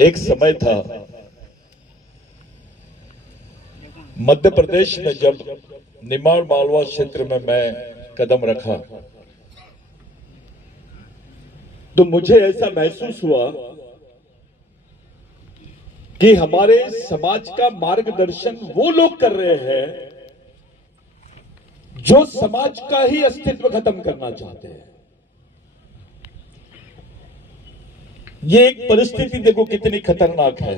एक समय था मध्य प्रदेश में, जब निमाड़ मालवा क्षेत्र में मैं कदम रखा तो मुझे ऐसा महसूस हुआ कि हमारे समाज का मार्गदर्शन वो लोग कर रहे हैं जो समाज का ही अस्तित्व खत्म करना चाहते हैं। ये एक परिस्थिति देखो कितनी खतरनाक है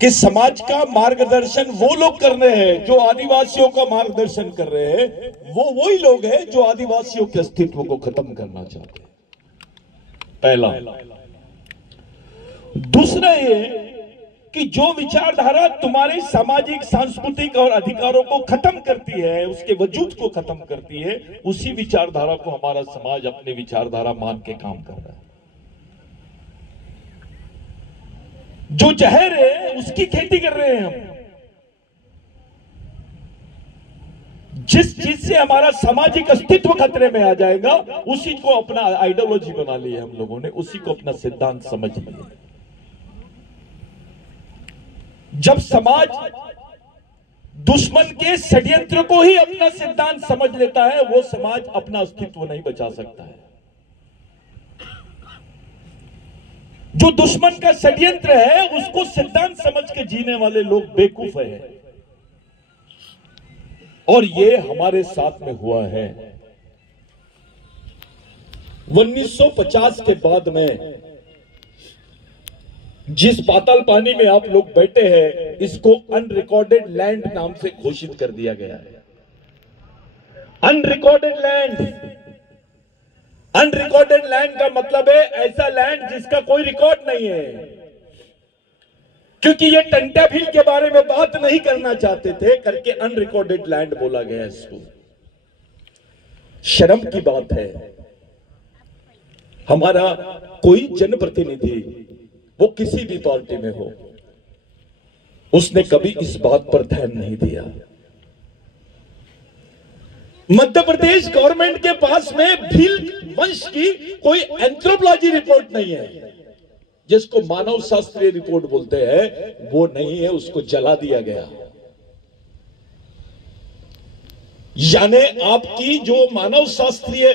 कि समाज का मार्गदर्शन वो लोग कर रहे हैं जो आदिवासियों का मार्गदर्शन कर रहे हैं। वो वही लोग हैं जो आदिवासियों के अस्तित्व को खत्म करना चाहते हैं। पहला। दूसरा ये कि जो विचारधारा तुम्हारे सामाजिक, सांस्कृतिक और अधिकारों को खत्म करती है, उसके वजूद को खत्म करती है, उसी विचारधारा को हमारा समाज अपनी विचारधारा मान के काम कर रहा है। जो जहर है उसकी खेती कर रहे हैं हम। जिस चीज से हमारा सामाजिक अस्तित्व खतरे में आ जाएगा उसी को अपना आइडियोलॉजी बना लिया हम लोगों ने, उसी को अपना सिद्धांत समझ लिया। जब समाज दुश्मन के षड्यंत्र को ही अपना सिद्धांत समझ लेता है, वो समाज अपना अस्तित्व नहीं बचा सकता है। जो दुश्मन का षड्यंत्र है उसको सिद्धांत समझ के जीने वाले लोग बेवकूफ हैं। और ये हमारे साथ में हुआ है। 1950 के बाद में जिस पाताल पानी में आप लोग बैठे हैं, इसको अनरिकॉर्डेड लैंड नाम से घोषित कर दिया गया है। Unrecorded land. अनरिकॉर्डेड लैंड का मतलब है ऐसा लैंड जिसका कोई रिकॉर्ड नहीं है। क्योंकि ये टंटा भील के बारे में बात नहीं करना चाहते थे, करके अनरिकॉर्डेड लैंड बोला गया इसको। शर्म की बात है, हमारा कोई जनप्रतिनिधि, वो किसी भी पार्टी में हो, उसने कभी इस बात पर ध्यान नहीं दिया। मध्य प्रदेश गवर्नमेंट के पास में भील वंश की कोई एंथ्रोपोलॉजी रिपोर्ट नहीं है, जिसको मानव शास्त्रीय रिपोर्ट बोलते हैं, वो नहीं है, उसको जला दिया गया। यानी आपकी जो मानव शास्त्रीय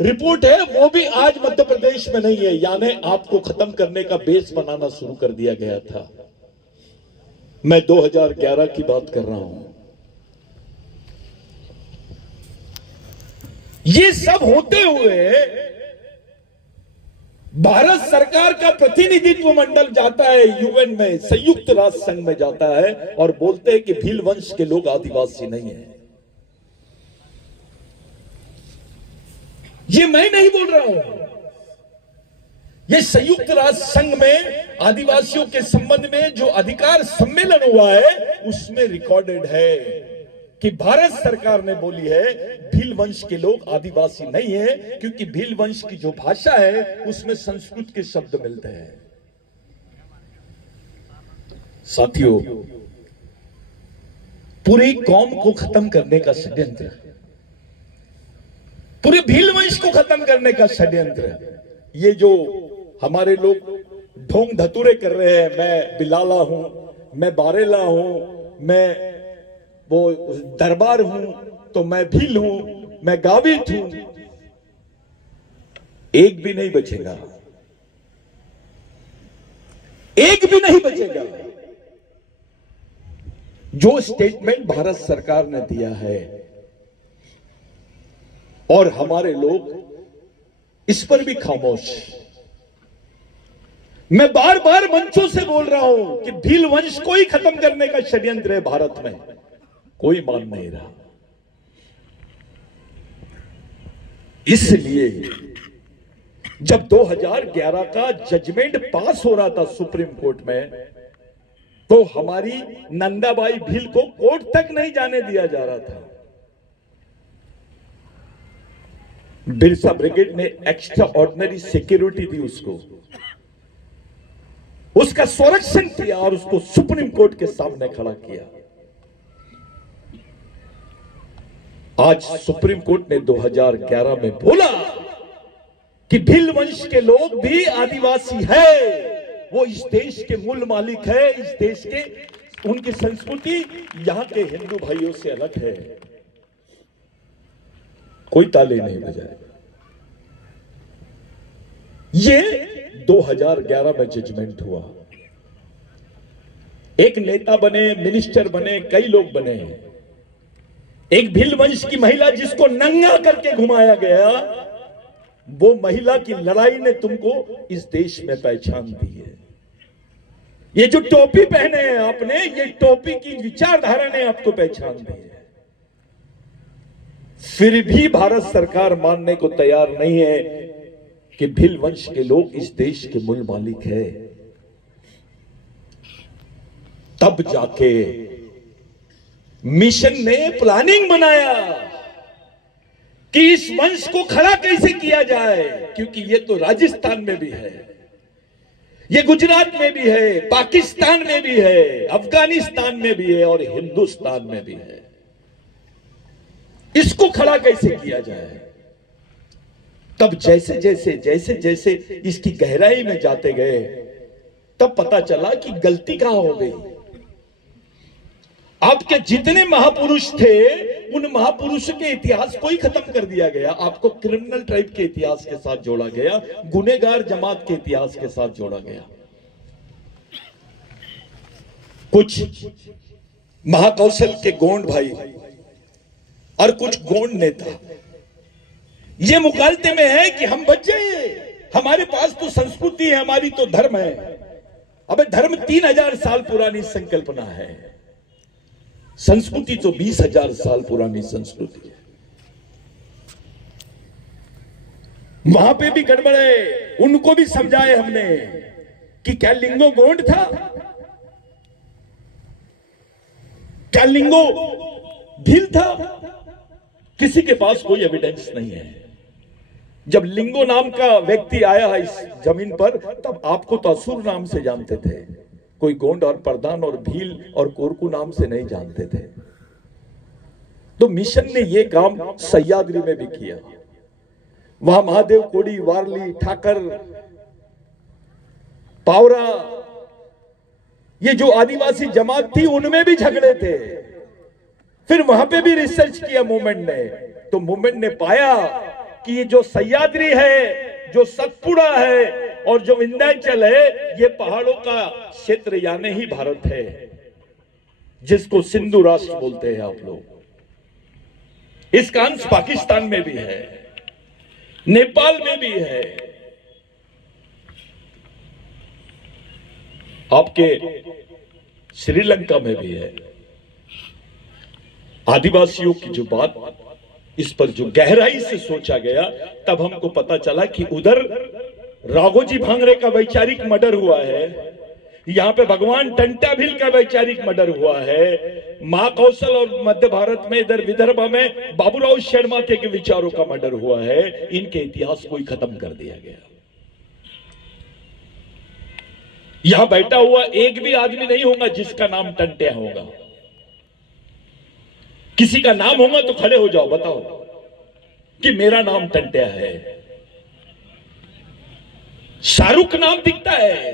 रिपोर्ट है वो भी आज मध्य प्रदेश में नहीं है, यानी आपको खत्म करने का बेस बनाना शुरू कर दिया गया था। मैं 2011 की बात कर रहा हूं। ये सब होते हुए भारत सरकार का प्रतिनिधित्व मंडल जाता है यूएन में, संयुक्त राष्ट्र संघ में जाता है और बोलते हैं कि भील वंश के लोग आदिवासी नहीं है। ये मैं नहीं बोल रहा हूं, ये संयुक्त राष्ट्र संघ में आदिवासियों के संबंध में जो अधिकार सम्मेलन हुआ है उसमें रिकॉर्डेड है कि भारत सरकार ने बोली है भील वंश के लोग आदिवासी नहीं है, क्योंकि भील वंश की जो भाषा है उसमें संस्कृत के शब्द मिलते हैं। साथियों, पूरी कौम को खत्म करने का षड्यंत्र, पूरे भील वंश को खत्म करने का षड्यंत्र, ये जो हमारे लोग ढोंग धतूरे कर रहे हैं, मैं बिलाला हूं, मैं बारेला हूं, मैं वो दरबार हूं, तो मैं भील हूं, मैं गावित हूं, एक भी नहीं बचेगा, एक भी नहीं बचेगा। जो स्टेटमेंट भारत सरकार ने दिया है और हमारे लोग इस पर भी खामोश। मैं बार बार मंचों से बोल रहा हूं कि भील वंश को ही खत्म करने का षड्यंत्र है भारत में, कोई मान नहीं रहा। इसलिए जब 2011 का जजमेंट पास हो रहा था सुप्रीम कोर्ट में, तो हमारी नंदाबाई भील को कोर्ट तक नहीं जाने दिया जा रहा था। बिरसा ब्रिगेड ने एक्स्ट्रा ऑर्डिनरी सिक्योरिटी दी उसको, उसका संरक्षण किया और उसको सुप्रीम कोर्ट के सामने खड़ा किया। आज सुप्रीम कोर्ट ने 2011 में बोला कि भील वंश के लोग भी आदिवासी है, वो इस देश के मूल मालिक है, इस देश के, उनकी संस्कृति यहां के हिंदू भाइयों से अलग है। कोई ताले नहीं बजाएगा। ये 2011 में जजमेंट हुआ। एक नेता बने, मिनिस्टर बने, कई लोग बने। एक भील वंश की महिला जिसको नंगा करके घुमाया गया, वो महिला की लड़ाई ने तुमको इस देश में पहचान दी है। ये जो टोपी पहने हैं आपने, ये टोपी की विचारधारा ने आपको पहचान दी है। फिर भी भारत सरकार मानने को तैयार नहीं है कि भील वंश के लोग इस देश के मूल मालिक है। तब जाके मिशन ने प्लानिंग बनाया कि इस वंश को खड़ा कैसे किया जाए, क्योंकि ये तो राजस्थान में भी है, ये गुजरात में भी है, पाकिस्तान में भी है, अफगानिस्तान में भी है और हिंदुस्तान में भी है। इसको खड़ा कैसे किया जाए? तब जैसे जैसे इसकी गहराई में जाते गए, तब पता चला कि गलती कहां हो गई। आपके जितने महापुरुष थे, उन महापुरुषों के इतिहास को ही खत्म कर दिया गया। आपको क्रिमिनल ट्राइब के इतिहास के साथ जोड़ा गया, गुनेगार जमात के इतिहास के साथ जोड़ा गया। कुछ महाकौशल के गोंड भाई और कुछ गोंड नेता ये मुकालते में है कि हम बच जाए, हमारे पास तो संस्कृति है, हमारी तो धर्म है। अबे धर्म 3000 साल पुरानी संकल्पना है, संस्कृति तो 20,000 साल पुरानी संस्कृति है। वहां पे भी गड़बड़ है। उनको भी समझाए हमने कि क्या लिंगो गोंड था, क्या लिंगो भील था? किसी के पास कोई एविडेंस नहीं है। जब लिंगो नाम का व्यक्ति आया इस जमीन पर, तब आपको तो असुर नाम से जानते थे, कोई गोंड और प्रधान और भील और कोरकू नाम से नहीं जानते थे। तो मिशन ने यह काम सह्याद्री में भी किया। वहां महादेव कोड़ी, वारली, ठाकर, पावरा, ये जो आदिवासी जमात थी, उनमें भी झगड़े थे। फिर वहां पे भी रिसर्च किया मूवमेंट ने, तो मूवमेंट ने पाया कि ये जो सह्याद्री है, जो सतपुड़ा है और जो विंध्याचल है, ये पहाड़ों का क्षेत्र यानी ही भारत है, जिसको सिंधु राष्ट्र बोलते हैं आप लोग। इसका अंश पाकिस्तान में भी है, नेपाल में भी है, आपके श्रीलंका में भी है। आदिवासियों की जो बात, इस पर जो गहराई से सोचा गया, तब हमको पता चला कि उधर राघोजी भांगरे का वैचारिक मर्डर हुआ है, यहां पे भगवान टंटा भील का वैचारिक मर्डर हुआ है, महाकौशल और मध्य भारत में, इधर विदर्भ में बाबूराव शर्माके के विचारों का मर्डर हुआ है। इनके इतिहास को ही खत्म कर दिया गया। यहां बैठा हुआ एक भी आदमी नहीं होगा जिसका नाम टंट्या होगा। किसी का नाम होगा तो खड़े हो जाओ, बताओ कि मेरा नाम टंट्या है। शाहरुख नाम दिखता है,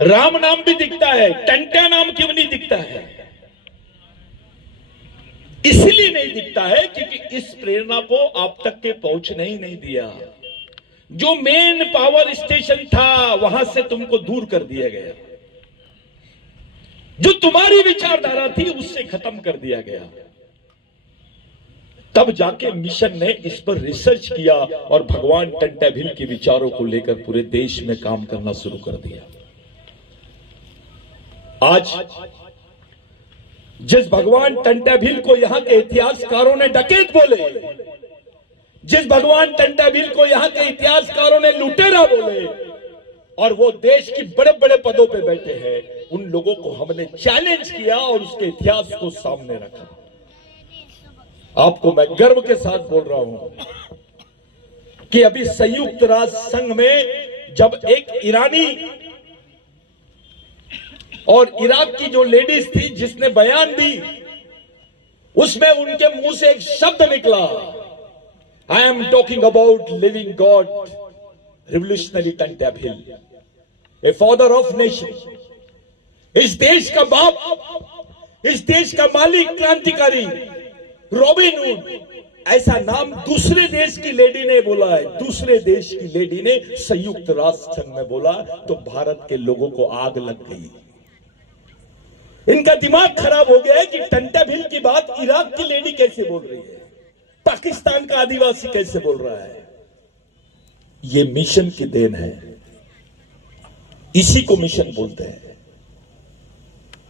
राम नाम भी दिखता है, टंट्या नाम क्यों नहीं दिखता है? इसलिए नहीं दिखता है क्योंकि इस प्रेरणा को आप तक के पहुंचने ही नहीं दिया। जो मेन पावर स्टेशन था, वहां से तुमको दूर कर दिया गया। जो तुम्हारी विचारधारा थी, उससे खत्म कर दिया गया। तब जाके मिशन ने इस पर रिसर्च किया और भगवान टंट्या भील के विचारों को लेकर पूरे देश में काम करना शुरू कर दिया। आज जिस भगवान टंट्या भील को यहां के इतिहासकारों ने डकैत बोले, जिस भगवान टंट्या भील को यहां के इतिहासकारों ने लुटेरा बोले, और वो देश की बड़े बड़े पदों पे बैठे हैं, उन लोगों को हमने चैलेंज किया और उसके इतिहास को सामने रखा। आपको मैं गर्व के साथ बोल रहा हूं कि अभी संयुक्त राष्ट्र संघ में जब एक ईरानी और इराक की जो लेडीज थी जिसने बयान दी, उसमें उनके मुंह से एक शब्द निकला I am talking about living God, revolutionary Tanta Bhil, a father of nation. इस देश का बाप, इस देश का मालिक, क्रांतिकारी, रॉबिन हुड, ऐसा नाम दूसरे देश की लेडी ने बोला है, दूसरे देश की लेडी ने संयुक्त राष्ट्र संघ में बोला तो भारत के लोगों को आग लग गई। इनका दिमाग खराब हो गया है कि टंटा भील की बात इराक की लेडी कैसे बोल रही है, पाकिस्तान का आदिवासी कैसे बोल रहा है। ये मिशन की देन है, इसी को मिशन बोलते हैं।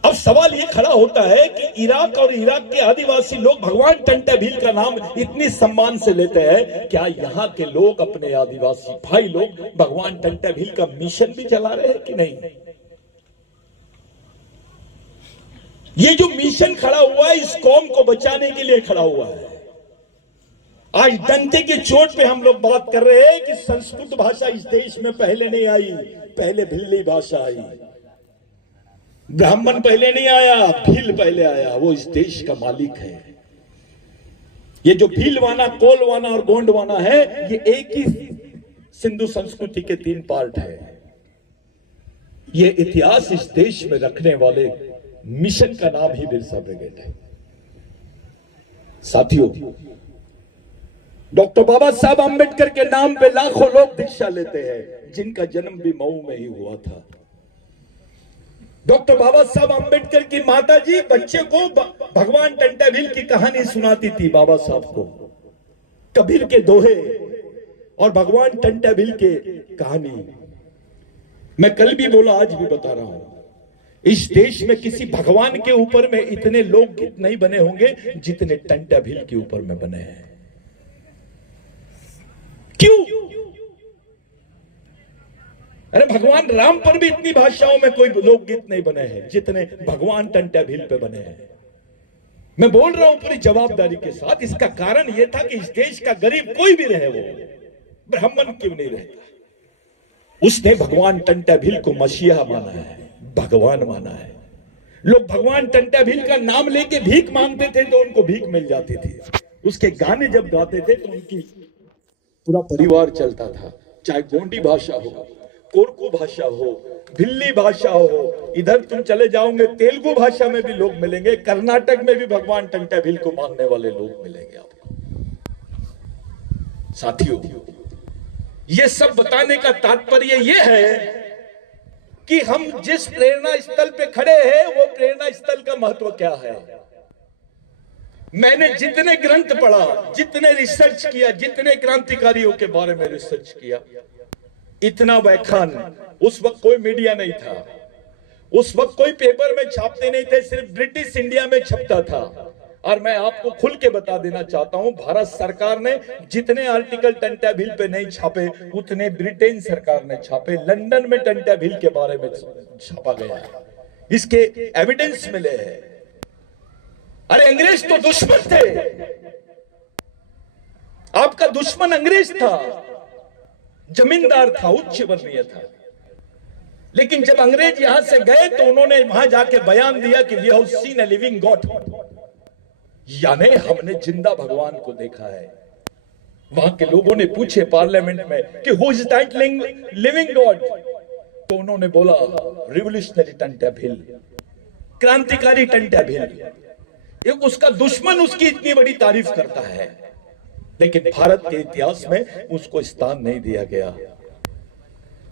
अब सवाल ये खड़ा होता है कि इराक और इराक के आदिवासी लोग भगवान टंटा भील का नाम इतनी सम्मान से लेते हैं, क्या यहां के लोग, अपने आदिवासी भाई लोग, भगवान टंटा भील का मिशन भी चला रहे हैं कि नहीं? ये जो मिशन खड़ा हुआ है इस कौम को बचाने के लिए खड़ा हुआ है। आज डंके की चोट पे हम लोग बात कर रहे हैं कि संस्कृत भाषा इस देश में पहले नहीं आई, पहले भिल्ली भाषा आई। ब्राह्मण पहले नहीं आया, भील पहले आया। वो इस देश का मालिक है। ये जो भीलवाना, कोलवाना और गोंडवाना है, ये एक ही सिंधु संस्कृति के 3 पार्ट है। ये इतिहास इस देश में रखने वाले मिशन का नाम ही बिरसा ब्रिगेड है। साथियों, डॉक्टर बाबा साहब आंबेडकर के नाम पे लाखों लोग दीक्षा लेते हैं, जिनका जन्म भी मऊ में ही हुआ था। डॉक्टर बाबा साहब आंबेडकर की माता जी बच्चे को भगवान टंटा भील की कहानी सुनाती थी, बाबा साहब को कबीर के दोहे और भगवान टंटा भील के कहानी। मैं कल भी बोला, आज भी बता रहा हूं, इस देश में किसी भगवान के ऊपर में इतने लोकगीत नहीं बने होंगे जितने टंटा भील के ऊपर में बने हैं। क्यों? अरे भगवान राम पर भी इतनी भाषाओं में कोई लोकगीत नहीं बने हैं जितने भगवान टंटा भील पे बने हैं। मैं बोल रहा हूं पूरी जवाबदारी के साथ। इसका कारण यह था कि इस देश का गरीब कोई भी रहे, वो ब्राह्मण क्यों नहीं रहता, उसने भगवान टंटा भील को मसीहा माना है, भगवान माना है। लोग भगवान टंटा भील का नाम लेके भीख मांगते थे तो उनको भीख मिल जाती थी। उसके गाने जब गाते थे तो उनकी पूरा परिवार चलता था। चाहे गोंडी भाषा हो, कोरकू भाषा हो, भिल्ली भाषा हो, इधर तुम चले जाओगे तेलुगु भाषा में भी लोग मिलेंगे, कर्नाटक में भी भगवान टंटा भील को मानने वाले लोग मिलेंगे आपको। साथियों, ये सब बताने का तात्पर्य ये है कि हम जिस प्रेरणा स्थल पे खड़े हैं वो प्रेरणा स्थल का महत्व क्या है। मैंने जितने ग्रंथ पढ़ा, जितने रिसर्च किया, जितने क्रांतिकारियों के बारे में रिसर्च किया, इतना व्याख्यान उस वक्त कोई मीडिया नहीं था, उस वक्त कोई पेपर में छापते नहीं थे, सिर्फ ब्रिटिश इंडिया में छपता था। और मैं आपको खुल के बता देना चाहता हूं, भारत सरकार ने जितने आर्टिकल टंटा भील पे नहीं छापे उतने ब्रिटेन सरकार ने छापे। लंदन में टंटा भील के बारे में छापा गया है, इसके एविडेंस मिले हैं। अरे अंग्रेज तो दुश्मन थे, आपका दुश्मन अंग्रेज था, जमींदार था, उच्च वर्णीय था। लेकिन जब अंग्रेज यहां से गए तो उन्होंने वहां जाके बयान दिया कि we have seen a living god, यानी हमने जिंदा भगवान को देखा है। वहां के लोगों ने पूछे पार्लियामेंट में कि who is that living God, तो उन्होंने बोला रिवोल्यूशनरी टंटा भील, क्रांतिकारी टंटा भील। एक उसका दुश्मन उसकी इतनी बड़ी तारीफ करता है, लेकिन भारत के इतिहास में उसको स्थान नहीं दिया गया।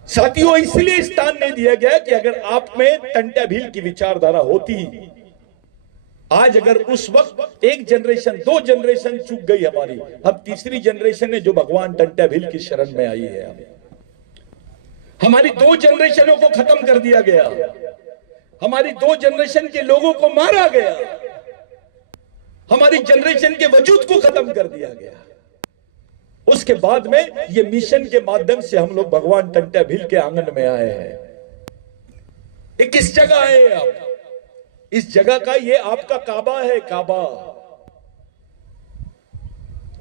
साथियों, इसलिए स्थान नहीं दिया गया कि अगर आप में टंटा भील की विचारधारा होती, आज अगर उस वक्त एक जनरेशन, 2 जनरेशन चूक गई हमारी, अब तीसरी जनरेशन है जो भगवान टंटा भील की शरण में आई है। हमारी 2 जनरेशनों को खत्म कर दिया गया, हमारी 2 जनरेशन के लोगों को मारा गया, हमारी जनरेशन के वजूद को खत्म कर दिया गया। उसके बाद में ये मिशन के माध्यम से हम लोग भगवान टंटा भील के आंगन में आए हैं। ये किस जगह आए आप? इस जगह का ये आपका काबा है। काबा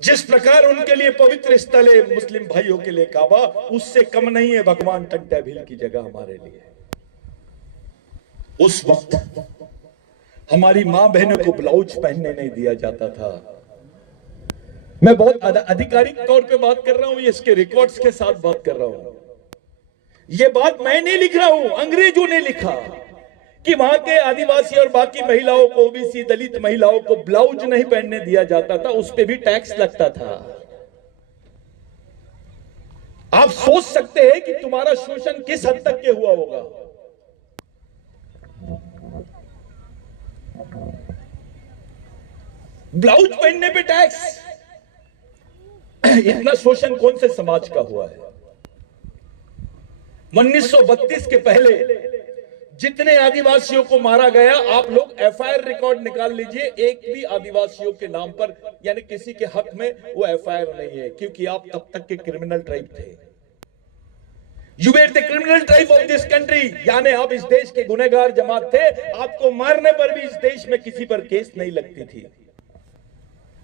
जिस प्रकार उनके लिए पवित्र स्थल है मुस्लिम भाइयों के लिए काबा, उससे कम नहीं है भगवान टंटा भील की जगह हमारे लिए। उस वक्त हमारी मां बहनों को ब्लाउज पहनने नहीं दिया जाता था, मैं बहुत आधिकारिक तौर पे बात कर रहा हूं, इसके रिकॉर्ड्स के साथ बात कर रहा हूं। ये बात मैं नहीं लिख रहा हूं, अंग्रेजों ने लिखा कि वहां के आदिवासी और बाकी महिलाओं को, ओबीसी दलित महिलाओं को ब्लाउज नहीं पहनने दिया जाता था, उस पे भी टैक्स लगता था। आप सोच सकते हैं कि तुम्हारा शोषण किस हद तक के हुआ होगा। ब्लाउज पहनने पे टैक्स, इतना शोषण कौन से समाज का हुआ है? 1932 के पहले जितने आदिवासियों को मारा गया, आप लोग एफआईआर रिकॉर्ड निकाल लीजिए, एक भी आदिवासियों के नाम पर यानी किसी के हक में वो एफआईआर नहीं है, क्योंकि आप तब तक के क्रिमिनल ट्राइब थे। You were the criminal tribe of this country, यानी आप इस देश के गुनहगार जमात थे। आपको मारने पर भी इस देश में किसी पर केस नहीं लगती थी।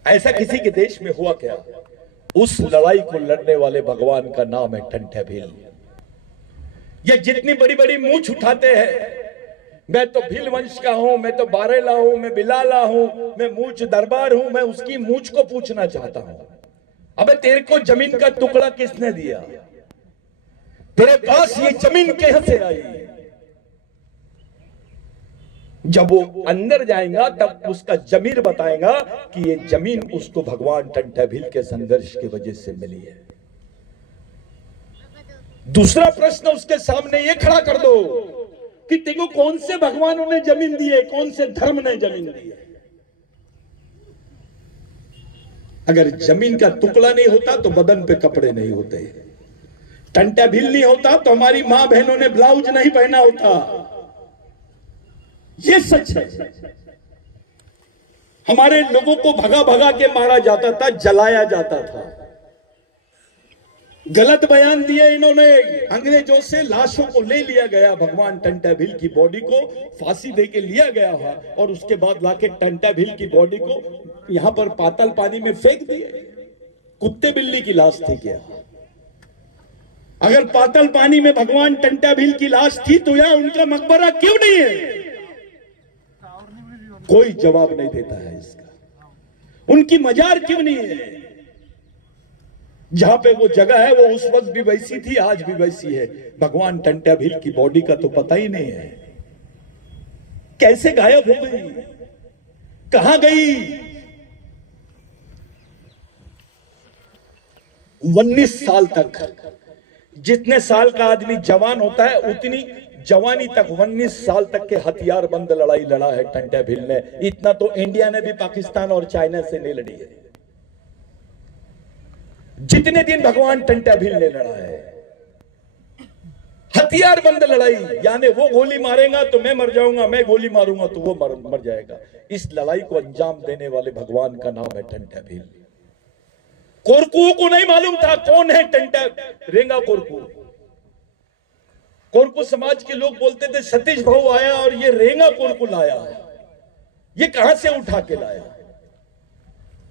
ऐसा किसी के देश में हुआ क्या? उस लड़ाई को लड़ने वाले भगवान का नाम है टंट्या भील। ये जितनी बड़ी बड़ी मूंछ उठाते हैं, मैं तो भील वंश का हूं, मैं तो बारेला हूं, मैं बिलाला हूं, मैं मूंछ दरबार हूं, मैं उसकी मूंछ को पूछना चाहता हूं, अबे तेरे को जमीन का टुकड़ा किसने दिया? तेरे पास ये जमीन कहां से आई? जब वो अंदर जाएगा तब उसका जमीर बताएगा कि ये जमीन उसको भगवान टंट्या भील के संघर्ष की वजह से मिली है। दूसरा प्रश्न उसके सामने ये खड़ा कर दो कि तेको कौन से भगवानों ने जमीन दी है, कौन से धर्म ने जमीन दी है? अगर जमीन का टुकड़ा नहीं होता तो बदन पे कपड़े नहीं होते, टंट्या भील नहीं होता तो हमारी मां बहनों ने ब्लाउज नहीं पहना होता। ये सच है। हमारे लोगों को भगा भगा के मारा जाता था, जलाया जाता था। गलत बयान दिए इन्होंने, अंग्रेजों से लाशों को ले लिया गया, भगवान टंट्या भील की बॉडी को फांसी दे के लिया गया है और उसके बाद लाके टंट्या भील की बॉडी को यहां पर पाताल पानी में फेंक दिए। कुत्ते बिल्ली की लाश थी क्या? अगर पाताल पानी में भगवान टंट्या भील की लाश थी तो यहां उनका मकबरा क्यों नहीं है? कोई जवाब नहीं देता है इसका। उनकी मजार क्यों नहीं है? जहां पे वो जगह है वो उस वक्त भी वैसी थी, आज भी वैसी है। भगवान टंट्या भील की बॉडी का तो पता ही नहीं है। कैसे गायब हो गई, कहां गई? 19 साल तक, जितने साल का आदमी जवान होता है उतनी जवानी तक 19 साल तक के हथियार बंद लड़ाई लड़ा है टंट्या भील ने। इतना तो इंडिया ने भी पाकिस्तान और चाइना से नहीं लड़ी है जितने दिन भगवान टंट्या भील ने लड़ा है। हथियार बंद लड़ाई, यानी वो गोली मारेगा तो मैं मर जाऊंगा, मैं गोली मारूंगा तो वो मर जाएगा। इस लड़ाई को अंजाम देने वाले भगवान का नाम है टंट्या भील। कोरकू को नहीं मालूम था कौन है टंट्या, रेंगा कोरकू। कोरकू समाज के लोग बोलते थे सतीश भाऊ आया और ये रेंगा कोरकू लाया, ये कहां से उठा के लाया?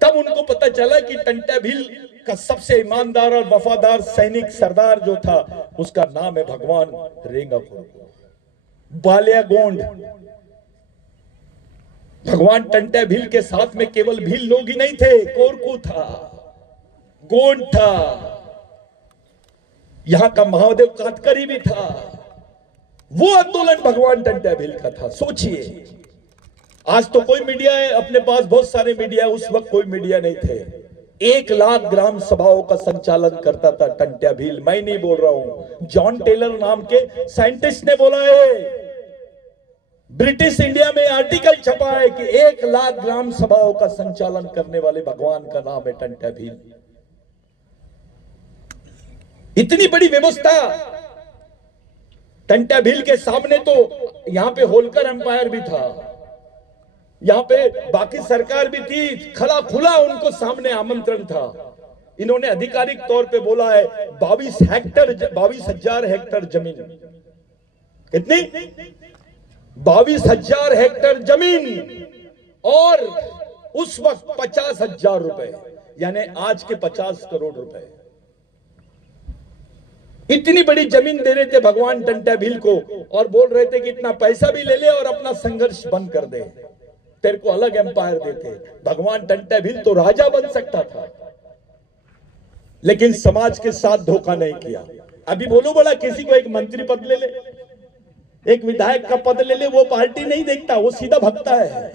तब उनको पता चला कि टंट्या भील का सबसे ईमानदार और वफादार सैनिक सरदार जो था उसका नाम है भगवान रेंगा कोरकू। बालिया गोंड। भगवान टंट्या भील के साथ में केवल भील लोग ही नहीं थे, कोरकू था, गोंड था, यहां का महादेव काटकरी भी था। वो आंदोलन भगवान टंट्या भील का था। सोचिए, आज तो कोई मीडिया है, अपने पास बहुत सारे मीडिया है, उस वक्त कोई मीडिया नहीं थे। 1 लाख ग्राम सभाओं का संचालन करता था टंट्या भील। मैं नहीं बोल रहा हूं, जॉन टेलर नाम के साइंटिस्ट ने बोला है। ब्रिटिश इंडिया में आर्टिकल छपा है कि 1 लाख ग्राम सभाओं का संचालन करने वाले भगवान का नाम है टंट्या भील। इतनी बड़ी व्यवस्था टंट्या भील के सामने तो यहां पे होलकर एम्पायर भी था, यहां पे बाकी सरकार भी थी, खला खुला उनको सामने आमंत्रण था। इन्होंने आधिकारिक तौर पे बोला है 22,000 हेक्टर जमीन। कितनी? 22,000 हेक्टर जमीन और उस वक्त 50,000 रुपए, यानी आज के 50 करोड़ रुपए। इतनी बड़ी जमीन दे रहे थे भगवान टंट्या भील को और बोल रहे थे कि इतना पैसा भी ले ले और अपना संघर्ष बंद कर दे, तेरे को अलग एम्पायर देते। भगवान टंट्या भील तो राजा बन सकता था, लेकिन समाज के साथ धोखा नहीं किया। अभी बोलो बोला किसी को एक मंत्री पद ले ले, एक विधायक का पद ले ले, वो पार्टी नहीं देखता, वो सीधा भगता है।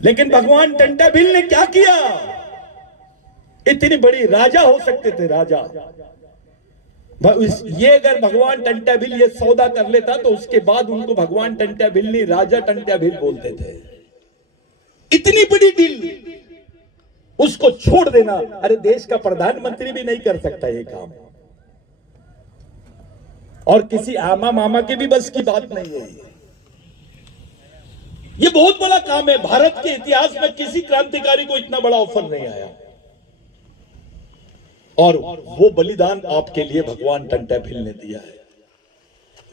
लेकिन भगवान टंटा भिल ने क्या किया? इतनी बड़ी राजा हो सकते थे, राजा। ये अगर भगवान टंटा भिल ये सौदा कर लेता तो उसके बाद उनको भगवान टंटा भिल नहीं राजा टंटा भिल बोलते थे। इतनी बड़ी डील उसको छोड़ देना, अरे देश का प्रधानमंत्री भी नहीं कर सकता ये काम, और किसी आमा मामा के भी बस की बात नहीं है। ये बहुत बड़ा काम है। भारत के इतिहास में किसी क्रांतिकारी को इतना बड़ा ऑफर नहीं आया, और वो बलिदान आपके लिए भगवान टंटा भिल ने दिया है।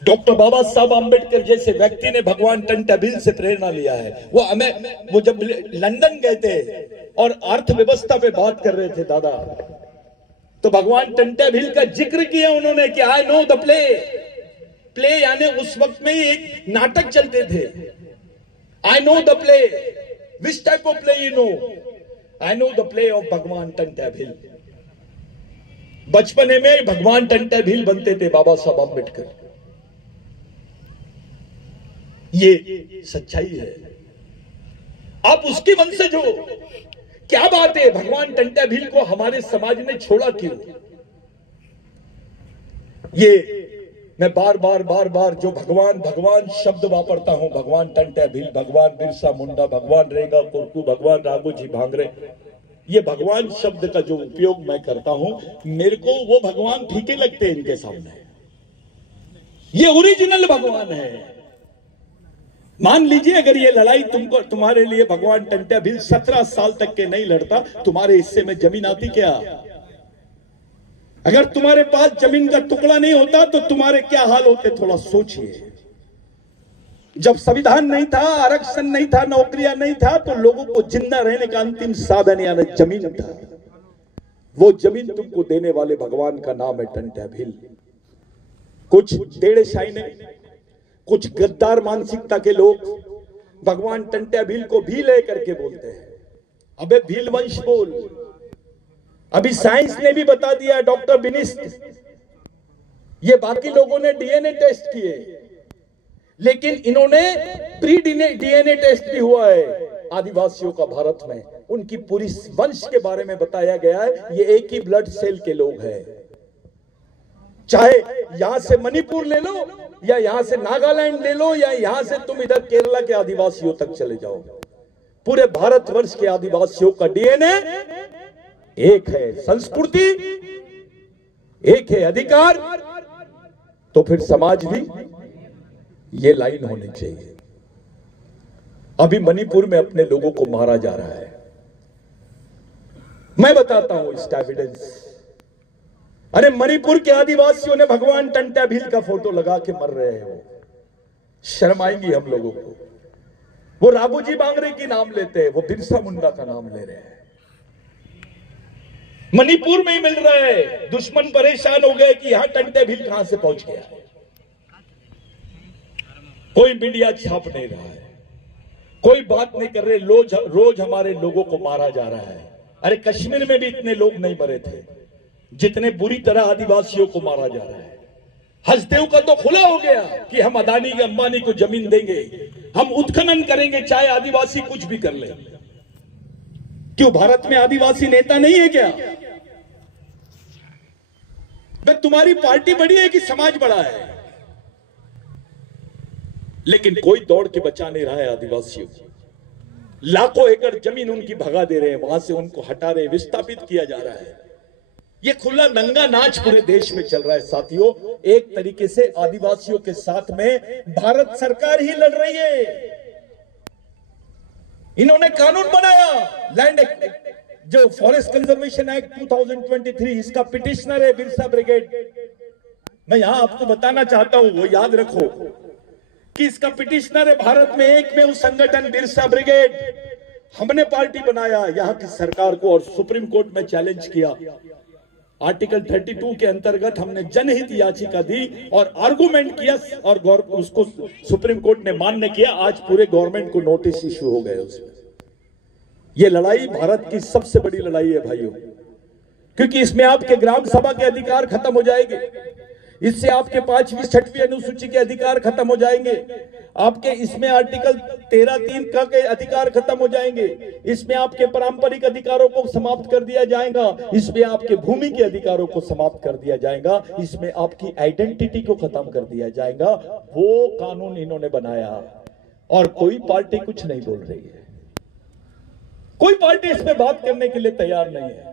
डॉक्टर बाबा साहब आंबेडकर जैसे व्यक्ति ने भगवान टंटा भिल से प्रेरणा लिया है। वो जब लंदन गए थे और अर्थव्यवस्था पे बात कर रहे थे दादा, तो भगवान टंटा भिल का जिक्र किया उन्होंने कि आई नो द प्ले यानी उस वक्त में एक नाटक चलते थे। I know the play, which type of play you know? I know the play of भगवान टंटा भिल। बचपने में भगवान टंटा भिल बनते थे बाबा साहब आंबेडकर। ये सच्चाई है। आप उसके वंशज हो, क्या बात है? भगवान टंटा भिल को हमारे समाज ने छोड़ा क्यों? ये मैं बार बार जो भगवान शब्द वापरता हूं, भगवान टंटा भिल, भगवान बिरसा मुंडा, भगवान रेगा कुरकू, भगवान राघोजी भांगरे, ये भगवान शब्द का जो उपयोग मैं करता हूं, मेरे को वो भगवान फीके लगते हैं इनके सामने। ये ओरिजिनल भगवान है। मान लीजिए अगर ये लड़ाई तुम्हारे लिए भगवान टंटा भिल 17 साल तक के नहीं लड़ता, तुम्हारे हिस्से में जमीन आती क्या? अगर तुम्हारे पास जमीन का टुकड़ा नहीं होता तो तुम्हारे क्या हाल होते, थोड़ा सोचिए। जब संविधान नहीं था, आरक्षण नहीं था, नौकरियां नहीं था, तो लोगों को जिंदा रहने का अंतिम साधन यानी जमीन था। वो जमीन तुमको देने वाले भगवान का नाम है टंटा भिल। कुछ टेढ़े शाइने, कुछ गद्दार मानसिकता के लोग भगवान टंटा भिल को भील करके बोलते हैं। अबे भील वंश बोल। अभी साइंस ने भी बता दिया, डॉक्टर बिनिस्ट, ये बाकी लोगों ने डीएनए टेस्ट किए, लेकिन इन्होंने प्री डीएनए टेस्ट भी हुआ है आदिवासियों का भारत में। उनकी पूरी वंश के बारे में बताया गया है, ये एक ही ब्लड सेल के लोग हैं। चाहे यहां से मणिपुर ले लो, या यहां से नागालैंड ले लो, या यहां से तुम इधर केरला के आदिवासियों तक चले जाओ, पूरे भारतवर्ष के आदिवासियों का डीएनए एक है। संस्कृति एक है, अधिकार तो फिर समाज भी ये लाइन होनी चाहिए। अभी मणिपुर में अपने लोगों को मारा जा रहा है। मैं बताता हूं इसका एविडेंस। अरे मणिपुर के आदिवासियों ने भगवान टंटा भिल का फोटो लगा के मर रहे हैं। वो शर्म आएंगी हम लोगों को। वो राघोजी भांगरे की नाम लेते हैं, वो बिरसा मुंडा का नाम ले रहे हैं। मणिपुर में ही मिल रहा है। दुश्मन परेशान हो गए कि यहां टंटा भिल कहां से पहुंच गया। कोई मीडिया छाप नहीं रहा है, कोई बात नहीं कर रहे। रोज हमारे लोगों को मारा जा रहा है। अरे कश्मीर में भी इतने लोग नहीं मरे थे जितने बुरी तरह आदिवासियों को मारा जा रहा है। हसदेव का तो खुला हो गया कि हम अदानी अंबानी को जमीन देंगे, हम उत्खनन करेंगे, चाहे आदिवासी कुछ भी कर ले। क्यों भारत में आदिवासी नेता नहीं है क्या? तुम्हारी पार्टी बड़ी है कि समाज बड़ा है? लेकिन कोई दौड़ के बचा नहीं रहा है आदिवासियों को। लाखों एकड़ जमीन उनकी भगा दे रहे हैं, वहां से उनको हटा रहे, विस्थापित किया जा रहा है। ये खुला नंगा नाच पूरे देश में चल रहा है साथियों। एक तरीके से आदिवासियों के साथ में भारत सरकार ही लड़ रही है। इन्होंने कानून बनाया, लैंड एक्ट, जो फॉरेस्ट कंजर्वेशन एक्ट 2023, इसका पिटिशनर है बिरसा ब्रिगेड। मैं यहां आपको बताना चाहता हूं, वो याद रखो कि इसका पिटिशनर है भारत में एक में वो संगठन बिरसा ब्रिगेड। हमने पार्टी बनाया यहाँ की सरकार को और सुप्रीम कोर्ट में चैलेंज किया। आर्टिकल 32 के अंतर्गत हमने जनहित याचिका दी और आर्गुमेंट किया, और उसको सुप्रीम कोर्ट ने मान्य किया। आज पूरे गवर्नमेंट को नोटिस इश्यू हो गए उसमें। ये लड़ाई भारत की सबसे बड़ी लड़ाई है भाइयों। क्योंकि इसमें आपके ग्राम सभा के अधिकार खत्म हो जाएंगे, इससे आपके 5वीं 6वीं अनुसूची के अधिकार खत्म हो जाएंगे, आपके इसमें आर्टिकल 13(3) का के अधिकार खत्म हो जाएंगे, इसमें आपके पारंपरिक अधिकारों को समाप्त कर दिया जाएगा, इसमें आपके भूमि के अधिकारों को समाप्त कर दिया जाएगा, इसमें आपकी आइडेंटिटी को खत्म कर दिया जाएगा। वो कानून इन्होंने बनाया और कोई पार्टी कुछ नहीं बोल रही है, कोई पार्टी इसमें बात करने के लिए तैयार नहीं है।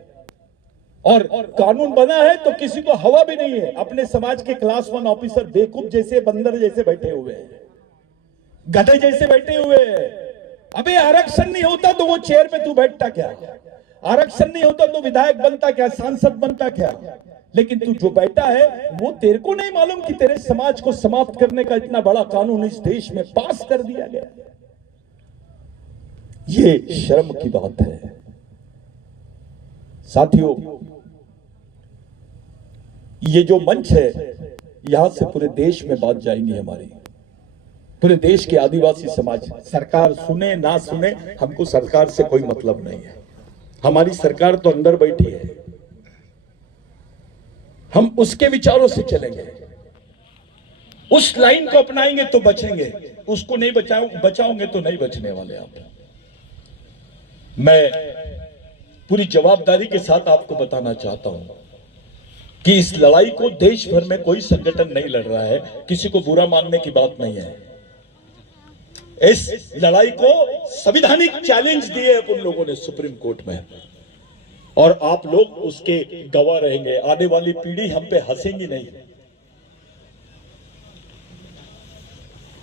और कानून बना है तो किसी को हवा भी नहीं है। अपने समाज के क्लास 1 ऑफिसर बेवकूफ जैसे, बंदर जैसे बैठे हुए हैं, गधे जैसे बैठे हुए हैं। अबे आरक्षण नहीं होता तो वो चेयर पे तू बैठता क्या? आरक्षण नहीं होता तो विधायक बनता क्या, सांसद बनता क्या? लेकिन तू जो बैठा है वो तेरे को नहीं मालूम कि तेरे समाज को समाप्त करने का इतना बड़ा कानून इस देश में पास कर दिया गया। ये शर्म की बात है साथियों। ये जो मंच है, यहां से पूरे देश में बात जाएंगी हमारी, पूरे देश के आदिवासी समाज। सरकार सुने ना सुने, हमको सरकार से कोई मतलब नहीं है। हमारी सरकार तो अंदर बैठी है, हम उसके विचारों से चलेंगे, उस लाइन को अपनाएंगे तो बचेंगे, उसको नहीं बचाओगे तो नहीं बचने वाले आप। मैं पूरी जवाबदारी के साथ आपको बताना चाहता हूं कि इस लड़ाई को देश भर में कोई संगठन नहीं लड़ रहा है, किसी को बुरा मानने की बात नहीं है। इस लड़ाई को संवैधानिक चैलेंज दिए अपन लोगों ने सुप्रीम कोर्ट में, और आप लोग उसके गवाह रहेंगे। आने वाली पीढ़ी हम पे हंसेंगी नहीं,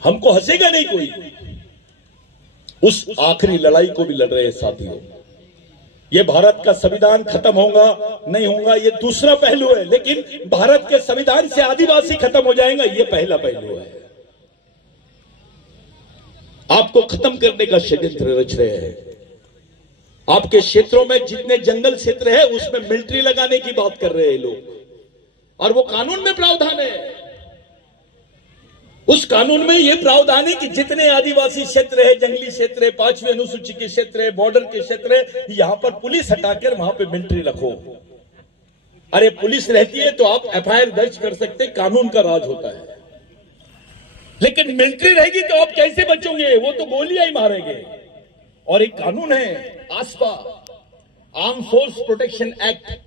हमको हंसेगा नहीं कोई। उस आखिरी लड़ाई को भी लड़ रहे हैं साथियों। ये भारत का संविधान खत्म होगा नहीं होगा ये दूसरा पहलू है, लेकिन भारत के संविधान से आदिवासी खत्म हो जाएगा ये पहला पहलू है। आपको खत्म करने का षड्यंत्र रच रहे हैं। आपके क्षेत्रों में जितने जंगल क्षेत्र है उसमें मिलिट्री लगाने की बात कर रहे हैं लोग, और वो कानून में प्रावधान है। उस कानून में यह प्रावधान है कि जितने आदिवासी क्षेत्र है, जंगली क्षेत्र है, 5वीं अनुसूची के क्षेत्र है, बॉर्डर के क्षेत्र है, यहां पर पुलिस हटाकर वहां पे मिलिट्री रखो। अरे पुलिस रहती है तो आप एफआईआर दर्ज कर सकते, कानून का राज होता है। लेकिन मिलिट्री रहेगी तो आप कैसे बचोगे? वो तो गोलियां ही मारेंगे। और एक कानून है आसपा, आर्म फोर्स प्रोटेक्शन एक्ट,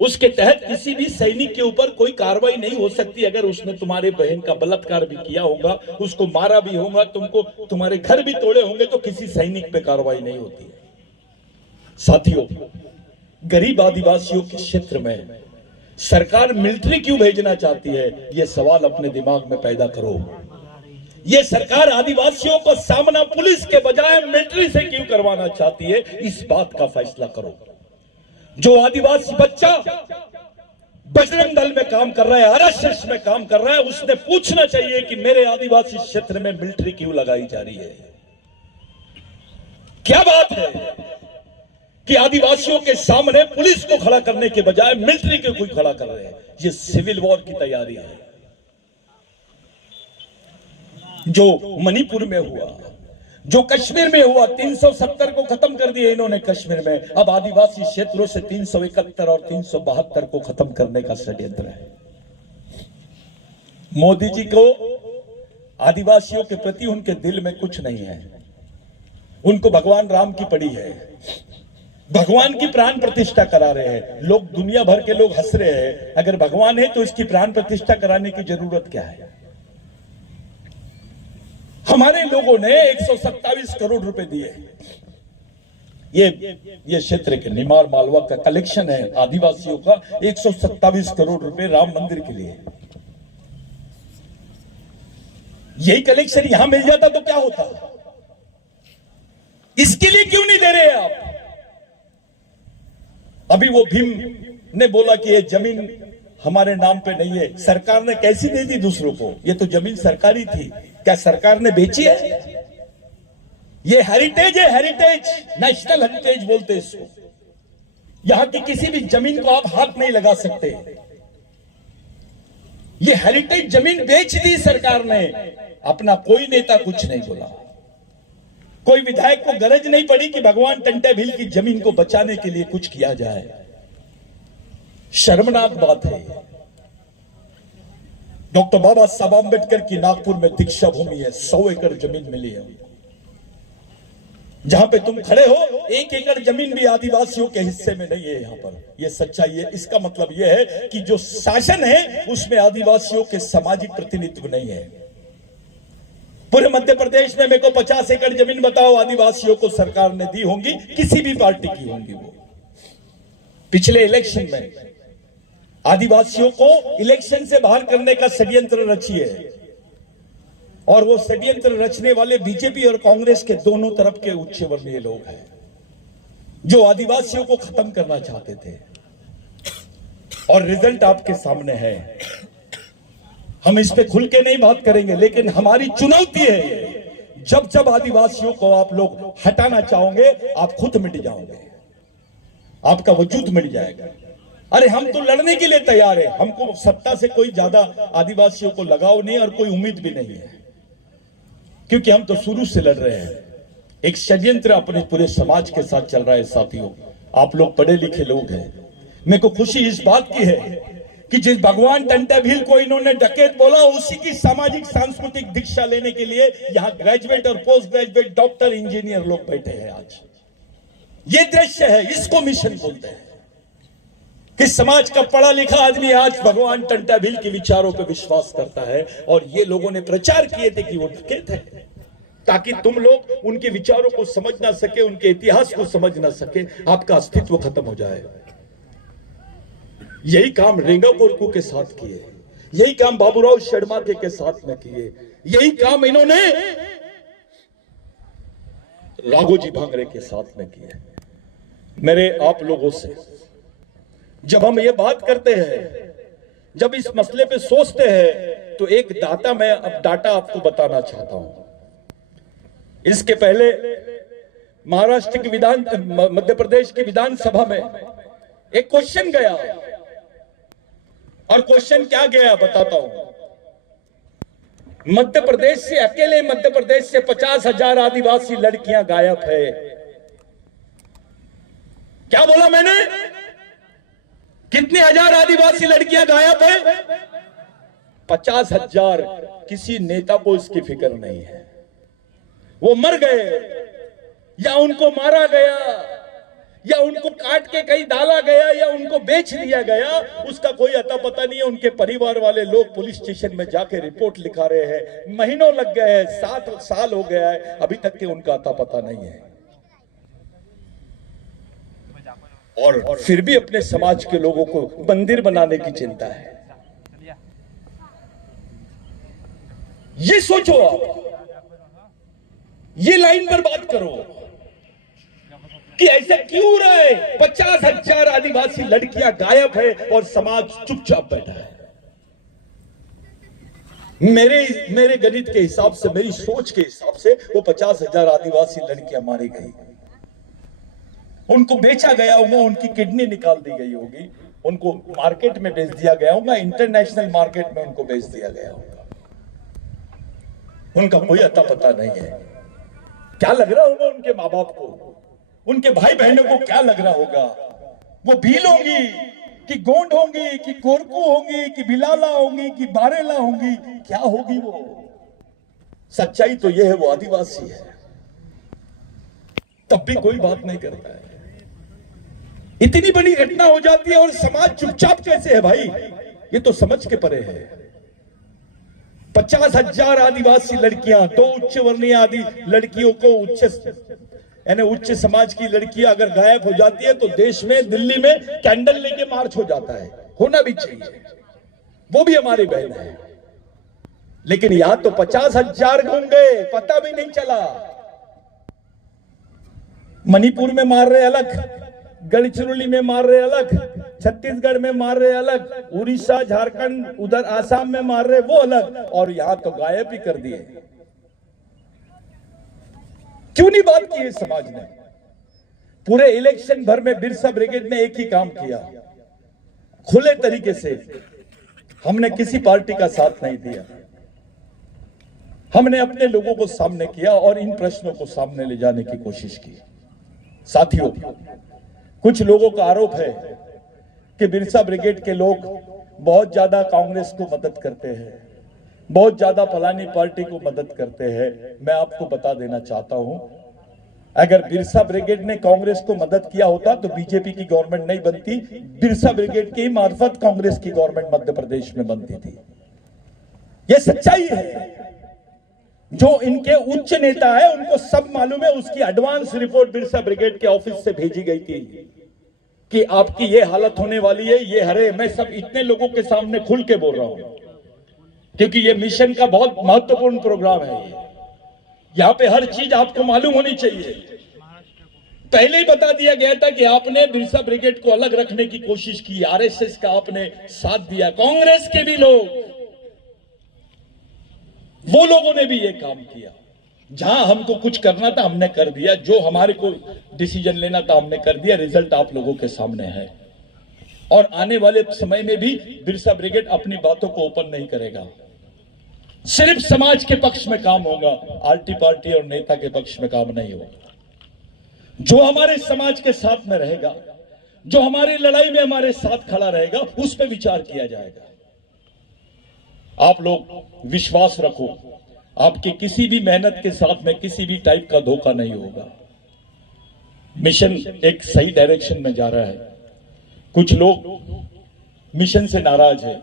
उसके तहत किसी भी सैनिक के ऊपर कोई कार्रवाई नहीं हो सकती अगर उसने तुम्हारे बहन का बलात्कार भी किया होगा, उसको मारा भी होगा, तुमको तुम्हारे घर भी तोड़े होंगे, तो किसी सैनिक पे कार्रवाई नहीं होती है। साथियों, गरीब आदिवासियों के क्षेत्र में सरकार मिलिट्री क्यों भेजना चाहती है, यह सवाल अपने दिमाग में पैदा करो। ये सरकार आदिवासियों का सामना पुलिस के बजाय मिलिट्री से क्यों करवाना चाहती है, इस बात का फैसला करो। जो आदिवासी बच्चा बजरंग दल में काम कर रहा है, आरएसएस में काम कर रहा है, उसने पूछना चाहिए कि मेरे आदिवासी क्षेत्र में मिलिट्री क्यों लगाई जा रही है। क्या बात है कि आदिवासियों के सामने पुलिस को खड़ा करने के बजाय मिलिट्री को कोई खड़ा कर रहे हैं। ये सिविल वॉर की तैयारी है। जो मणिपुर में हुआ, जो कश्मीर में हुआ, 370 को खत्म कर दिया इन्होंने कश्मीर में। अब आदिवासी क्षेत्रों से 371 और 372 को खत्म करने का षड्यंत्र है। मोदी जी को आदिवासियों के प्रति उनके दिल में कुछ नहीं है। उनको भगवान राम की पड़ी है, भगवान की प्राण प्रतिष्ठा करा रहे हैं लोग। दुनिया भर के लोग हंस रहे हैं, अगर भगवान है तो इसकी प्राण प्रतिष्ठा कराने की जरूरत क्या है। हमारे लोगों ने 127 करोड़ रुपए दिए। ये क्षेत्र के निमाड़ मालवा का कलेक्शन है आदिवासियों का, 127 करोड़ रुपए राम मंदिर के लिए। यही कलेक्शन यहां मिल जाता तो क्या होता? इसके लिए क्यों नहीं दे रहे आप? अभी वो भीम ने बोला कि ये जमीन हमारे नाम पे नहीं है। सरकार ने कैसी दे दी दूसरों को? ये तो जमीन सरकारी थी, क्या सरकार ने बेची है? ये हेरिटेज है, हेरिटेज, नेशनल हेरिटेज बोलते इसको। यहां की किसी भी जमीन को आप हाथ नहीं लगा सकते। ये हेरिटेज जमीन बेच दी सरकार ने। अपना कोई नेता कुछ नहीं बोला, कोई विधायक को गरज नहीं पड़ी कि भगवान टंटे भील की जमीन को बचाने के लिए कुछ किया जाए। शर्मनाक बात है ये। डॉक्टर बाबा साहब आंबेडकर की नागपुर में दीक्षा भूमि है, 100 एकड़ जमीन मिली है। जहां पे तुम खड़े हो 1 एकड़ जमीन भी आदिवासियों के हिस्से में नहीं है। यहां पर यह सच्चाई है। इसका मतलब यह है कि जो शासन है उसमें आदिवासियों के सामाजिक प्रतिनिधित्व नहीं है। पूरे मध्य प्रदेश में मेरे को 50 एकड़ जमीन बताओ आदिवासियों को सरकार ने दी होंगी, किसी भी पार्टी की होंगी। वो पिछले इलेक्शन में आदिवासियों को इलेक्शन से बाहर करने का षड्यंत्र रची है, और वो षड्यंत्र रचने वाले बीजेपी और कांग्रेस के दोनों तरफ के उच्च वर्णीय लोग हैं जो आदिवासियों को खत्म करना चाहते थे। और रिजल्ट आपके सामने है। हम इस पे खुल के नहीं बात करेंगे, लेकिन हमारी चुनौती है, जब जब आदिवासियों को आप लोग हटाना चाहोगे आप खुद मिट जाओगे, आपका वजूद मिट जाएगा। अरे हम तो लड़ने के लिए तैयार है, हमको सत्ता से कोई ज्यादा आदिवासियों को लगाव नहीं और कोई उम्मीद भी नहीं है, क्योंकि हम तो शुरू से लड़ रहे हैं। एक षड्यंत्र अपने पूरे समाज के साथ चल रहा है। साथियों, आप लोग पढ़े लिखे लोग हैं, मेरे को खुशी इस बात की है कि जिस भगवान टंटा भील को इन्होंने डकैत बोला, उसी की सामाजिक सांस्कृतिक दीक्षा लेने के लिए यहां ग्रेजुएट और पोस्ट ग्रेजुएट डॉक्टर इंजीनियर लोग बैठे हैं। आज ये दृश्य है, इसको मिशन बोलते हैं कि समाज का पढ़ा लिखा आदमी आज भगवान टंटा भील के विचारों पर विश्वास करता है। और ये लोगों ने प्रचार किए थे कि वो डकैत है, ताकि तुम लोग उनके विचारों को समझ ना सके, उनके इतिहास को समझ ना सके, आपका अस्तित्व खत्म हो जाए। यही काम रेंगा कोरकू के साथ किए, यही काम बाबूराव शर्माके के साथ में किए, यही काम इन्होंने राघोजी भांगरे के साथ में किए। मेरे आप लोगों से जब हम ये बात करते हैं, जब इस मसले पे सोचते हैं, तो एक डाटा मैं अब डाटा आपको बताना चाहता हूं। इसके पहले महाराष्ट्र की मध्य प्रदेश की विधानसभा में एक क्वेश्चन गया, और क्वेश्चन क्या गया बताता हूं। मध्य प्रदेश से, अकेले मध्य प्रदेश से 50,000 आदिवासी लड़कियां गायब है। क्या बोला मैंने? कितने हजार आदिवासी लड़कियां गायब है? 50,000। किसी नेता को इसकी फिक्र नहीं है। वो मर गए, या उनको मारा गया, या उनको काट के कहीं डाला गया, या उनको बेच दिया गया, उसका कोई अता पता नहीं है। उनके परिवार वाले लोग पुलिस स्टेशन में जाके रिपोर्ट लिखा रहे हैं, महीनों लग गए हैं, 7 साल हो गया है, अभी तक के उनका अता पता नहीं है। और फिर भी अपने समाज के लोगों को मंदिर बनाने की चिंता है। ये सोचो आप, ये लाइन पर बात करो कि ऐसा क्यों हो रहा है? 50,000 आदिवासी लड़कियां गायब है और समाज चुपचाप बैठा है। मेरे गणित के हिसाब से, मेरी सोच के हिसाब से वो 50,000 आदिवासी लड़कियां मारी गई, उनको बेचा गया होगा, उनकी किडनी निकाल दी गई होगी, उनको मार्केट में बेच दिया गया होगा, इंटरनेशनल मार्केट में उनको बेच दिया गया होगा। उनका कोई अता पता नहीं है। क्या लग रहा होगा उनके माँ बाप को, उनके भाई बहनों को क्या लग रहा होगा? वो भील होंगी कि गोंड होंगी कि कोरकू होंगी कि बिलाला होंगी कि बारेला होंगी, क्या होगी वो? सच्चाई तो ये है, वो आदिवासी है। तब भी कोई बात नहीं करता है। इतनी बड़ी घटना हो जाती है और समाज चुपचाप कैसे है भाई? ये तो समझ के परे है। 50,000 आदिवासी लड़कियां, 2 उच्च वर्णीय आदि लड़कियों को, उच्च समाज की लड़कियां अगर गायब हो जाती है तो देश में, दिल्ली में कैंडल लेके मार्च हो जाता है। होना भी चाहिए, वो भी हमारी बहन है। लेकिन यहां तो 50,000 घूम गए, पता भी नहीं चला। मणिपुर में मार रहे अलग, गढ़चिरौली में मार रहे अलग, छत्तीसगढ़ में मार रहे अलग, उड़ीसा, झारखंड, उधर आसाम में मार रहे वो अलग, और यहां तो गायब ही कर दिए। क्यों नहीं बात की इस समाज ने? पूरे इलेक्शन भर में बिरसा ब्रिगेड ने एक ही काम किया, खुले तरीके से। हमने किसी पार्टी का साथ नहीं दिया, हमने अपने लोगों को सामने किया और इन प्रश्नों को सामने ले जाने की कोशिश की। साथियों, कुछ लोगों का आरोप है कि बिरसा ब्रिगेड के लोग बहुत ज्यादा कांग्रेस को मदद करते हैं, बहुत ज्यादा फलानी पार्टी को मदद करते हैं। मैं आपको बता देना चाहता हूं, अगर बिरसा ब्रिगेड ने कांग्रेस को मदद किया होता तो बीजेपी की गवर्नमेंट नहीं बनती, बिरसा ब्रिगेड की मार्फत कांग्रेस की गवर्नमेंट मध्य प्रदेश में बनती थी। यह सच्चाई है। जो इनके उच्च नेता है उनको सब मालूम है। उसकी एडवांस रिपोर्ट बिरसा ब्रिगेड के ऑफिस से भेजी गई थी कि आपकी ये हालत होने वाली है, ये हरे। मैं सब इतने लोगों के सामने खुल के बोल रहा हूं क्योंकि ये मिशन का बहुत महत्वपूर्ण प्रोग्राम है। यहां पे हर चीज आपको मालूम होनी चाहिए। पहले ही बता दिया गया था कि आपने बिरसा ब्रिगेड को अलग रखने की कोशिश की, आरएसएस का आपने साथ दिया, कांग्रेस के भी लोग, वो लोगों ने भी ये काम किया। जहां हमको कुछ करना था हमने कर दिया, जो हमारे को डिसीजन लेना था हमने कर दिया। रिजल्ट आप लोगों के सामने है और आने वाले समय में भी बिरसा ब्रिगेड अपनी बातों को ओपन नहीं करेगा। सिर्फ समाज के पक्ष में काम होगा, आल्टी पार्टी और नेता के पक्ष में काम नहीं होगा। जो हमारे समाज के साथ में रहेगा, जो हमारी लड़ाई में हमारे साथ खड़ा रहेगा, उस पर विचार किया जाएगा। आप लोग विश्वास रखो, आपकी किसी भी मेहनत के साथ में किसी भी टाइप का धोखा नहीं होगा। मिशन एक सही डायरेक्शन में जा रहा है। कुछ लोग मिशन से नाराज है,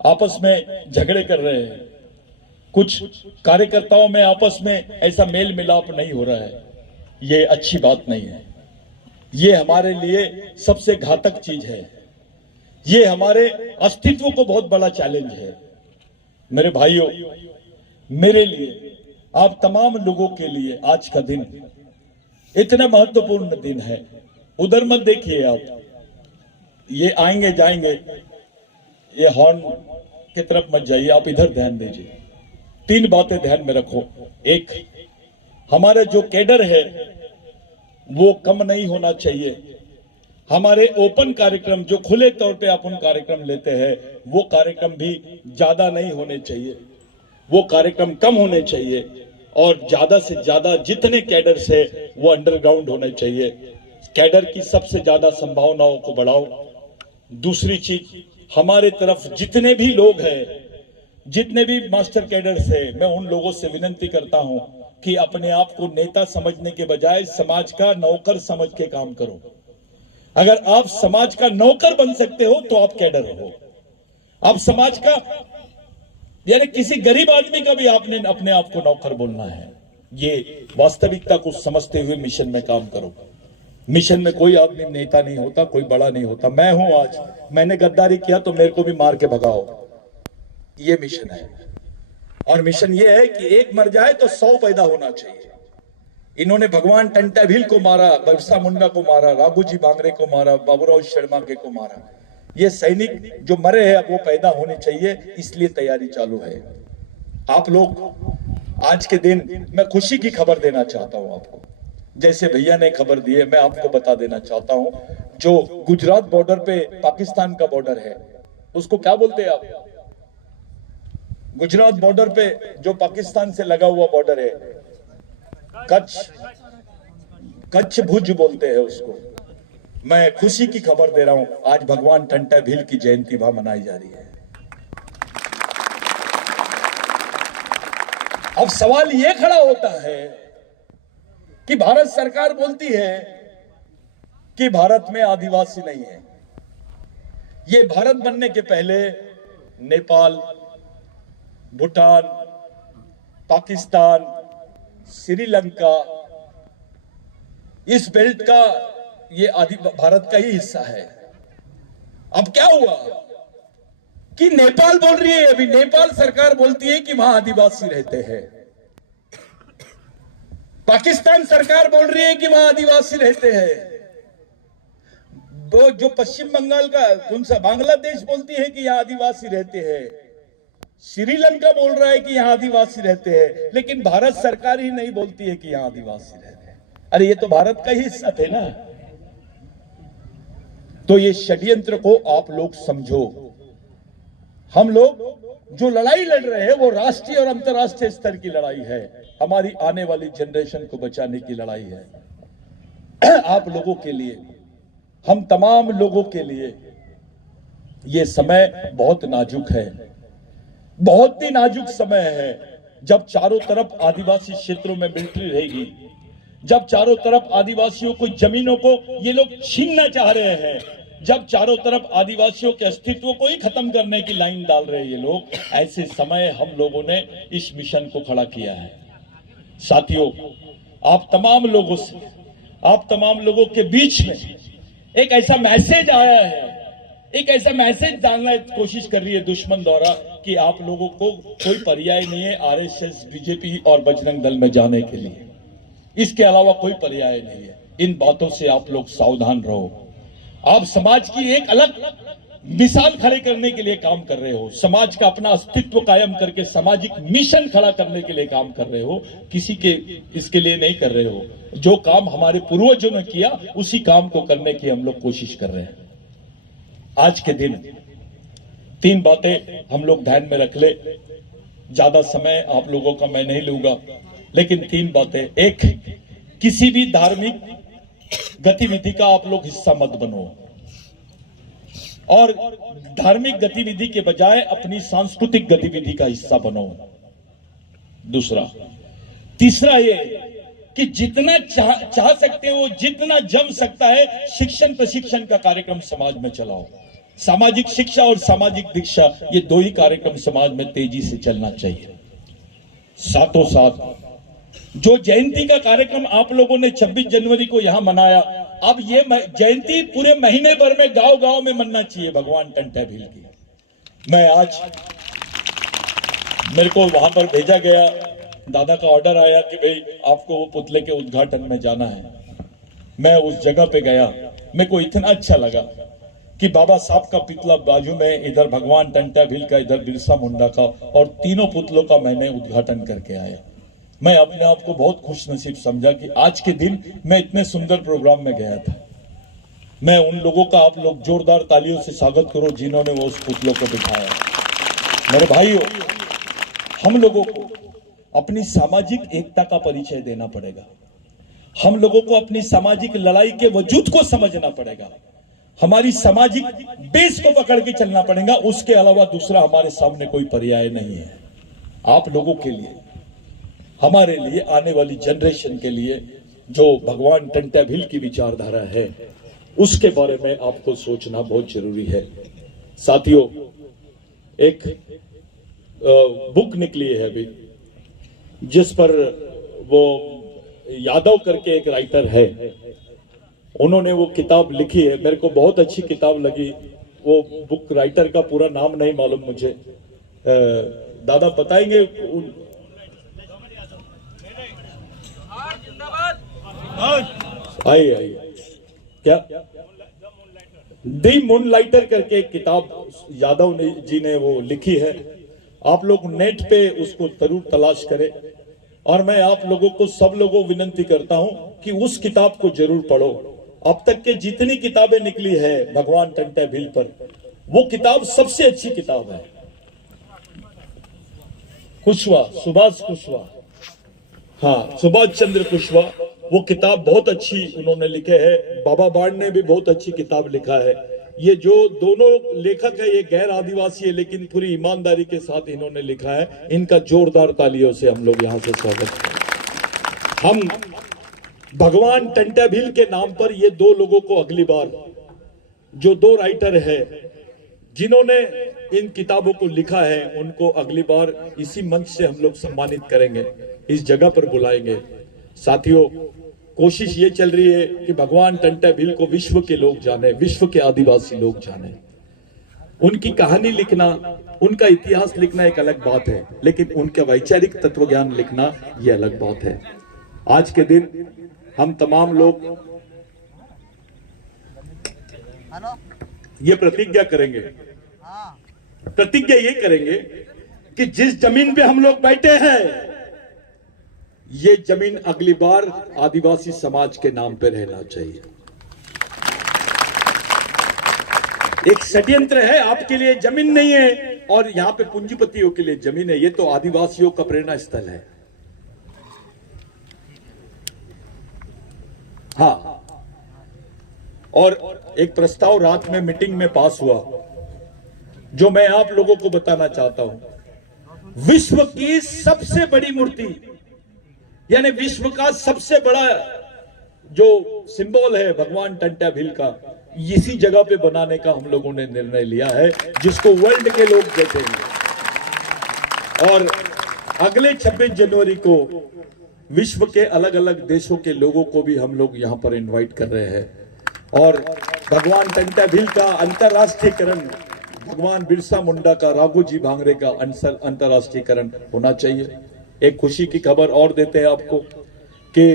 आपस में झगड़े कर रहे हैं, कुछ कार्यकर्ताओं में आपस में ऐसा मेल मिलाप नहीं हो रहा है। ये अच्छी बात नहीं है। ये हमारे लिए सबसे घातक चीज है। ये हमारे अस्तित्व को बहुत बड़ा चैलेंज है। मेरे भाइयों, मेरे लिए, आप तमाम लोगों के लिए आज का दिन इतना महत्वपूर्ण दिन है। उधर मत देखिए आप, ये आएंगे जाएंगे, ये हॉर्न की तरफ मत जाइए, आप इधर ध्यान दीजिए। 3 बातें ध्यान में रखो। एक, हमारे जो कैडर है वो कम नहीं होना चाहिए। हमारे ओपन कार्यक्रम, जो खुले तौर पे अपन कार्यक्रम लेते हैं, वो कार्यक्रम भी ज्यादा नहीं होने चाहिए, वो कार्यक्रम कम होने चाहिए। और ज्यादा से ज्यादा जितने कैडर्स है वो अंडरग्राउंड होने चाहिए। कैडर की सबसे ज्यादा संभावनाओं को बढ़ाओ। दूसरी चीज, हमारे तरफ जितने भी लोग हैं, जितने भी मास्टर कैडर्स है, मैं उन लोगों से विनती करता हूं कि अपने आप को नेता समझने के बजाय समाज का नौकर समझ के काम करो। अगर आप समाज का नौकर बन सकते हो तो आप कैडर हो। आप समाज का, यानी किसी गरीब आदमी का भी आपने अपने आप को नौकर बोलना है। ये वास्तविकता को समझते हुए मिशन में काम करो। मिशन में कोई आदमी नेता नहीं होता, कोई बड़ा नहीं होता। मैं हूं, आज मैंने गद्दारी किया तो मेरे को भी मार के भगाओ, ये मिशन है। और मिशन ये है कि एक मर जाए तो 100 पैदा होना चाहिए। इन्होंने भगवान टंटा भील को मारा, बिरसा मुंडा को मारा, राघोजी बांगरे को मारा, बाबूराव शर्मा के को मारा। ये सैनिक जो मरे हैं अब वो पैदा होने चाहिए, इसलिए तैयारी चालू है। आप लोग आज के दिन, मैं खुशी की खबर देना चाहता हूं आपको। जैसे भैया ने खबर दी है, मैं आपको बता देना चाहता हूं, जो गुजरात बॉर्डर पे पाकिस्तान का बॉर्डर है, उसको क्या बोलते हैं आप? गुजरात बॉर्डर पे जो पाकिस्तान से लगा हुआ बॉर्डर है, कच्छ भुज बोलते हैं उसको। मैं खुशी की खबर दे रहा हूं, आज भगवान टंटा भील की जयंती वहां मनाई जा रही है। अब सवाल यह खड़ा होता है कि भारत सरकार बोलती है कि भारत में आदिवासी नहीं है। ये भारत बनने के पहले नेपाल, भूटान, पाकिस्तान, श्रीलंका, इस बेल्ट का ये आदि भारत का ही हिस्सा है। अब क्या हुआ कि नेपाल बोल रही है, अभी नेपाल सरकार बोलती है कि वहां आदिवासी रहते हैं। पाकिस्तान सरकार बोल रही है कि वहां आदिवासी रहते हैं। जो पश्चिम बंगाल का कौन सा बांग्लादेश बोलती है कि यहां आदिवासी रहते हैं। श्रीलंका बोल रहा है कि यहां आदिवासी रहते हैं, लेकिन भारत सरकार ही नहीं बोलती है कि यहां आदिवासी रहते हैं। अरे ये तो भारत का ही हिस्सा थे ना। तो ये षड्यंत्र को आप लोग समझो। हम लोग जो लड़ाई लड़ रहे हैं वो राष्ट्रीय और अंतर्राष्ट्रीय स्तर की लड़ाई है। हमारी आने वाली जनरेशन को बचाने की लड़ाई है। आप लोगों के लिए, हम तमाम लोगों के लिए ये समय बहुत नाजुक है, बहुत ही नाजुक समय है। जब चारों तरफ आदिवासी क्षेत्रों में मिलिट्री रहेगी, जब चारों तरफ आदिवासियों को जमीनों को ये लोग छीनना चाह रहे हैं, जब चारों तरफ आदिवासियों के अस्तित्व को ही खत्म करने की लाइन डाल रहे हैं ये लोग, ऐसे समय हम लोगों ने इस मिशन को खड़ा किया है। साथियों, आप तमाम लोगों से, आप तमाम लोगों के बीच में एक ऐसा मैसेज आया है, एक ऐसा मैसेज डालने की कोशिश कर रही है दुश्मन द्वारा कि आप लोगों को कोई पर्याय नहीं है आरएसएस, बीजेपी और बजरंग दल में जाने के लिए, इसके अलावा कोई पर्याय नहीं है। इन बातों से आप लोग सावधान रहो। आप समाज की एक अलग मिसाल खड़े करने के लिए काम कर रहे हो, समाज का अपना अस्तित्व कायम करके सामाजिक मिशन खड़ा करने के लिए काम कर रहे हो, किसी के इसके लिए नहीं कर रहे हो। जो काम हमारे पूर्वजों ने किया उसी काम को करने की हम लोग कोशिश कर रहे हैं। आज के दिन 3 बातें हम लोग ध्यान में रख ले, ज्यादा समय आप लोगों का मैं नहीं लूंगा, लेकिन 3 बातें। एक, किसी भी धार्मिक गतिविधि का आप लोग हिस्सा मत बनो, और धार्मिक गतिविधि के बजाय अपनी सांस्कृतिक गतिविधि का हिस्सा बनो। दूसरा, तीसरा ये कि जितना चाह सकते हो, जितना जम सकता है, शिक्षण प्रशिक्षण का कार्यक्रम समाज में चलाओ। सामाजिक शिक्षा और सामाजिक दीक्षा, ये 2 ही कार्यक्रम समाज में तेजी से चलना चाहिए। साथों साथ जो जयंती का कार्यक्रम आप लोगों ने 26 जनवरी को यहां मनाया, अब ये जयंती पूरे महीने भर में गांव गांव में मनना चाहिए भगवान टंट्या भील की। मैं आज, मेरे को वहां पर भेजा गया, दादा का ऑर्डर आया कि भाई आपको वो पुतले के उद्घाटन में जाना है। मैं उस जगह पे गया, मेरे को इतना अच्छा लगा कि बाबा साहब का पुतला बाजू में, इधर भगवान टंट्या भील का, इधर बिरसा मुंडा का, और तीनों पुतलों का मैंने उद्घाटन करके आया। मैं अपने आप को बहुत खुश नसीब समझा कि आज के दिन मैं इतने सुंदर प्रोग्राम में गया था। मैं उन लोगों का आप लोग जोरदार तालियों से स्वागत करो जिन्होंने वो उस पुतलों को दिखाया। मेरे भाइयों, हम लोगों को अपनी सामाजिक एकता का परिचय देना पड़ेगा। हम लोगों को अपनी सामाजिक लड़ाई के वजूद को समझना पड़ेगा। हमारी सामाजिक बेस को पकड़ के चलना पड़ेगा। उसके अलावा दूसरा हमारे सामने कोई पर्याय नहीं है। आप लोगों के लिए, हमारे लिए, आने वाली जनरेशन के लिए जो भगवान टंट्या भील की विचारधारा है, उसके बारे में आपको सोचना बहुत जरूरी है। साथियों, एक बुक निकली है अभी, जिस पर वो यादव करके एक राइटर है, उन्होंने वो किताब लिखी है। मेरे को बहुत अच्छी किताब लगी। वो बुक राइटर का पूरा नाम नहीं मालूम मुझे, दादा बताएंगे? आइए क्या, दी मूनलाइटर करके एक किताब यादव जी ने वो लिखी है। आप लोग नेट पे उसको जरूर तलाश करें, और मैं आप लोगों को, सब लोगों विनंती करता हूं कि उस किताब को जरूर पढ़ो। अब तक के जितनी किताबें निकली है भगवान टंट्या भील पर, वो किताब सबसे अच्छी किताब है। कुशवाहा, सुभाष कुशवाहा, हाँ, सुभाष चंद्र कुशवाहा, वो किताब बहुत अच्छी उन्होंने लिखे है। बाबा बाण ने भी बहुत अच्छी किताब लिखा है। ये जो दोनों लेखक है, ये गैर आदिवासी है, लेकिन पूरी ईमानदारी के साथ इन्होंने लिखा है। इनका जोरदार तालियों से हम लोग यहां से स्वागत करें। हम भगवान टंट्या भील के नाम पर ये 2 लोगों को अगली बार, जो 2 राइटर है जिन्होंने इन किताबों को लिखा है, उनको अगली बार इसी मंच से हम लोग सम्मानित करेंगे, इस जगह पर बुलाएंगे। साथियों, कोशिश ये चल रही है कि भगवान टंट्या भील को विश्व के लोग जाने, विश्व के आदिवासी लोग जाने। उनकी कहानी लिखना, उनका इतिहास लिखना एक अलग बात है, लेकिन उनका वैचारिक तत्वज्ञान लिखना यह अलग बात है। आज के दिन हम तमाम लोग ये प्रतिज्ञा करेंगे, प्रतिज्ञा ये करेंगे कि जिस जमीन पे हम लोग बैठे हैं, ये जमीन अगली बार आदिवासी समाज के नाम पे रहना चाहिए। एक षड्यंत्र है, आपके लिए जमीन नहीं है और यहां पे पूंजीपतियों के लिए जमीन है। ये तो आदिवासियों का प्रेरणा स्थल है। हाँ, और एक प्रस्ताव रात में मीटिंग में पास हुआ जो मैं आप लोगों को बताना चाहता हूं, विश्व की सबसे बड़ी मूर्ति यानी विश्व का सबसे बड़ा जो सिंबल है भगवान टंट्या भील का, इसी जगह पे बनाने का हम लोगों ने निर्णय लिया है, जिसको वर्ल्ड के लोग देखेंगे। और अगले 26 जनवरी को विश्व के अलग अलग देशों के लोगों को भी हम लोग यहां पर इनवाइट कर रहे हैं। और भगवान टंट्या भील का अंतरराष्ट्रीयकरण, भगवान बिरसा मुंडा का, राघोजी भांगरे का अंतरराष्ट्रीयकरण होना चाहिए। एक खुशी की खबर और देते हैं आपको कि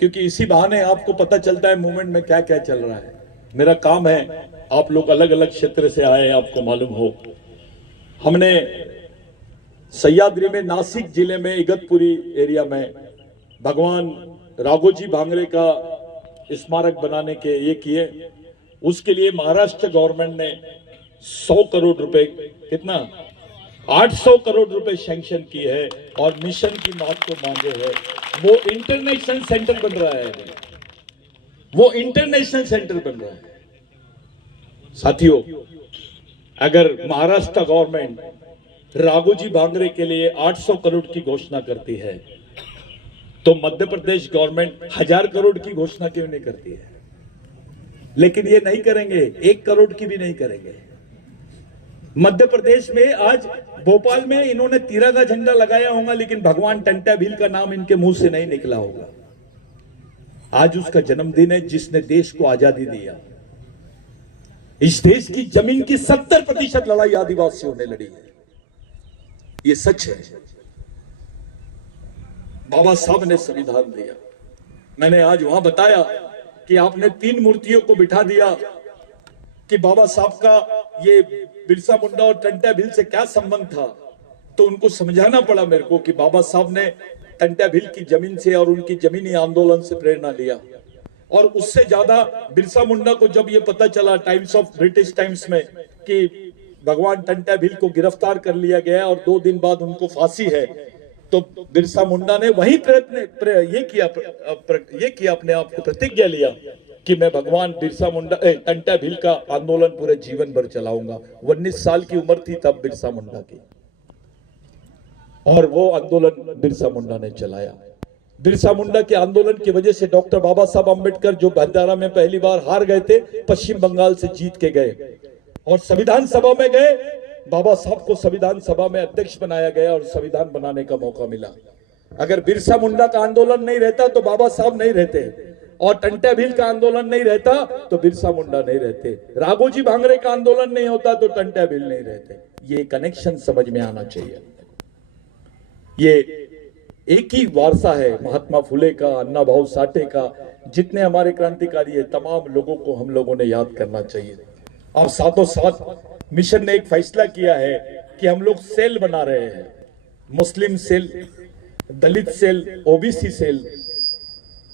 क्योंकि इसी बहाने आपको पता चलता है मूवमेंट में क्या क्या चल रहा है। मेरा काम है, आप लोग अलग अलग क्षेत्र से आए हैं, आपको मालूम हो, हमने सह्याद्री में, नासिक जिले में, इगतपुरी एरिया में भगवान राघोजी भांगरे का स्मारक बनाने के ये किए। उसके लिए महाराष्ट्र गवर्नमेंट ने 100 करोड़ रुपए, कितना 800 करोड़ रुपए सैंक्शन की है और मिशन की बात को मांगे है। वो इंटरनेशनल सेंटर बन रहा है, वो इंटरनेशनल सेंटर बन रहा है। साथियों, अगर महाराष्ट्र गवर्नमेंट राघोजी भांगरे के लिए 800 करोड़ की घोषणा करती है, तो मध्य प्रदेश गवर्नमेंट 1000 करोड़ की घोषणा क्यों नहीं करती है? लेकिन ये नहीं करेंगे, 1 करोड़ की भी नहीं करेंगे। मध्य प्रदेश में आज भोपाल में इन्होंने तिरंगा झंडा लगाया होगा, लेकिन भगवान टंट्या भील का नाम इनके मुंह से नहीं निकला होगा। आज उसका जन्मदिन है जिसने देश को आजादी दिया। इस देश की जमीन की 70% लड़ाई आदिवासियों ने लड़ी है, ये सच है। बाबा साहब ने संविधान दिया। मैंने आज वहां बताया कि आपने 3 मूर्तियों को बिठा दिया कि बाबा साहब का ये बिरसा मुंडा और टंट्या भील से क्या संबंध था, तो उनको समझाना पड़ा मेरे को कि बाबा साहब ने टंट्या भील की जमीन से और उनकी जमीनी आंदोलन से प्रेरणा लिया। और उससे ज्यादा बिरसा मुंडा को जब ये पता चला टाइम्स ऑफ ब्रिटिश टाइम्स में कि भगवान टंट्या भील को गिरफ्तार कर लिया गया और 2 दिन बाद उनको फांसी है, तो बिरसा मुंडा ने वही ये किया अपने आप को प्रतिज्ञा लिया कि मैं भगवान बिरसा मुंडा टंट्या भील का आंदोलन पूरे जीवन भर चलाऊंगा। 19 साल की उम्र थी तब बिरसा मुंडा की, और वो आंदोलन बिरसा मुंडा ने चलाया। बिरसा मुंडा के आंदोलन की वजह से डॉक्टर बाबा साहब अम्बेडकर, जो भंडारा में पहली बार हार गए थे, पश्चिम बंगाल से जीत के गए और संविधान सभा में गए। बाबा साहब को संविधान सभा में अध्यक्ष बनाया गया और संविधान बनाने का मौका मिला। अगर बिरसा मुंडा का आंदोलन नहीं रहता तो बाबा साहब नहीं रहते, और टंट्या भील का आंदोलन नहीं रहता तो बिरसा मुंडा नहीं रहते, राघोजी भांगरे का आंदोलन नहीं होता तो टंट्या भील नहीं रहते। ये कनेक्शन समझ में आना चाहिए। ये एक ही वारसा है महात्मा फुले का, अन्ना भाऊ साठे का। जितने हमारे क्रांतिकारी है, तमाम लोगों को हम लोगों ने याद करना चाहिए। अब साथों साथ मिशन ने एक फैसला किया है कि हम लोग सेल बना रहे हैं, मुस्लिम सेल, दलित सेल, ओबीसी सेल,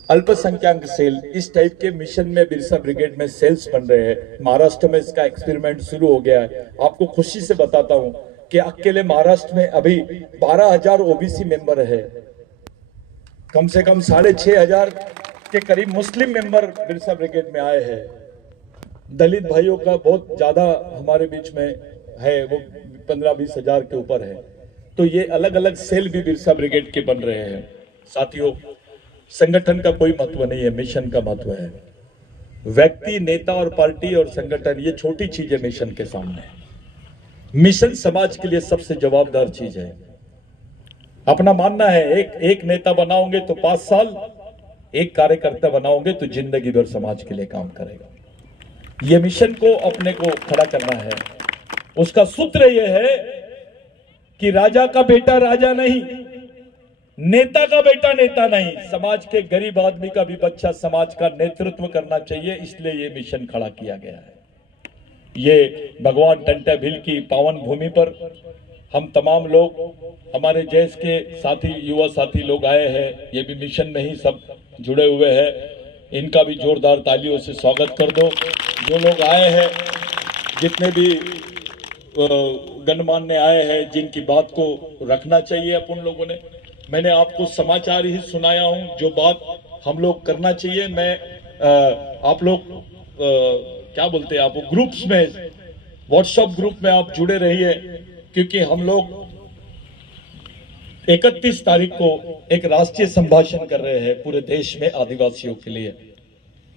अल्पसंख्यक सेल। इस टाइप के मिशन में बिरसा ब्रिगेड में सेल्स बन रहे हैं। महाराष्ट्र में इसका एक्सपेरिमेंट शुरू हो गया है। आपको खुशी से बताता हूं कि अकेले महाराष्ट्र में अभी 12,000 ओबीसी मेंबर है, कम से कम 6,500 के करीब मुस्लिम मेंबर बिरसा ब्रिगेड में आए हैं। दलित भाइयों का बहुत ज्यादा हमारे बीच में है, वो 15-20 हजार के ऊपर है। तो ये अलग अलग सेल भी बिरसा ब्रिगेड के बन रहे हैं। साथियों, संगठन का कोई महत्व नहीं है, मिशन का महत्व है। व्यक्ति, नेता और पार्टी और संगठन ये छोटी चीज है मिशन के सामने। मिशन समाज के लिए सबसे जवाबदार चीज है। अपना मानना है, एक नेता बनाओगे तो 5 साल, एक कार्यकर्ता बनाओगे तो जिंदगी भर समाज के लिए काम करेगा। ये मिशन को अपने को खड़ा करना है। उसका सूत्र यह है कि राजा का बेटा राजा नहीं, नेता का बेटा नेता नहीं, समाज के गरीब आदमी का भी बच्चा समाज का नेतृत्व करना चाहिए। इसलिए ये मिशन खड़ा किया गया है। ये भगवान टंट्या भील की पावन भूमि पर हम तमाम लोग, हमारे देश के साथी, युवा साथी लोग आए हैं। ये भी मिशन में ही सब जुड़े हुए हैं। इनका भी जोरदार तालियों से स्वागत कर दो। जो लोग आए हैं, जितने भी गणमान्य आए हैं, जिनकी बात को रखना चाहिए अपन लोगों ने। मैंने आपको समाचार ही सुनाया हूं, जो बात हम लोग करना चाहिए। मैं आप लोग क्या बोलते हैं, आप ग्रुप्स में व्हाट्सएप ग्रुप में आप जुड़े रहिए, क्योंकि हम लोग 31 तारीख को एक राष्ट्रीय संभाषण कर रहे हैं पूरे देश में आदिवासियों के लिए।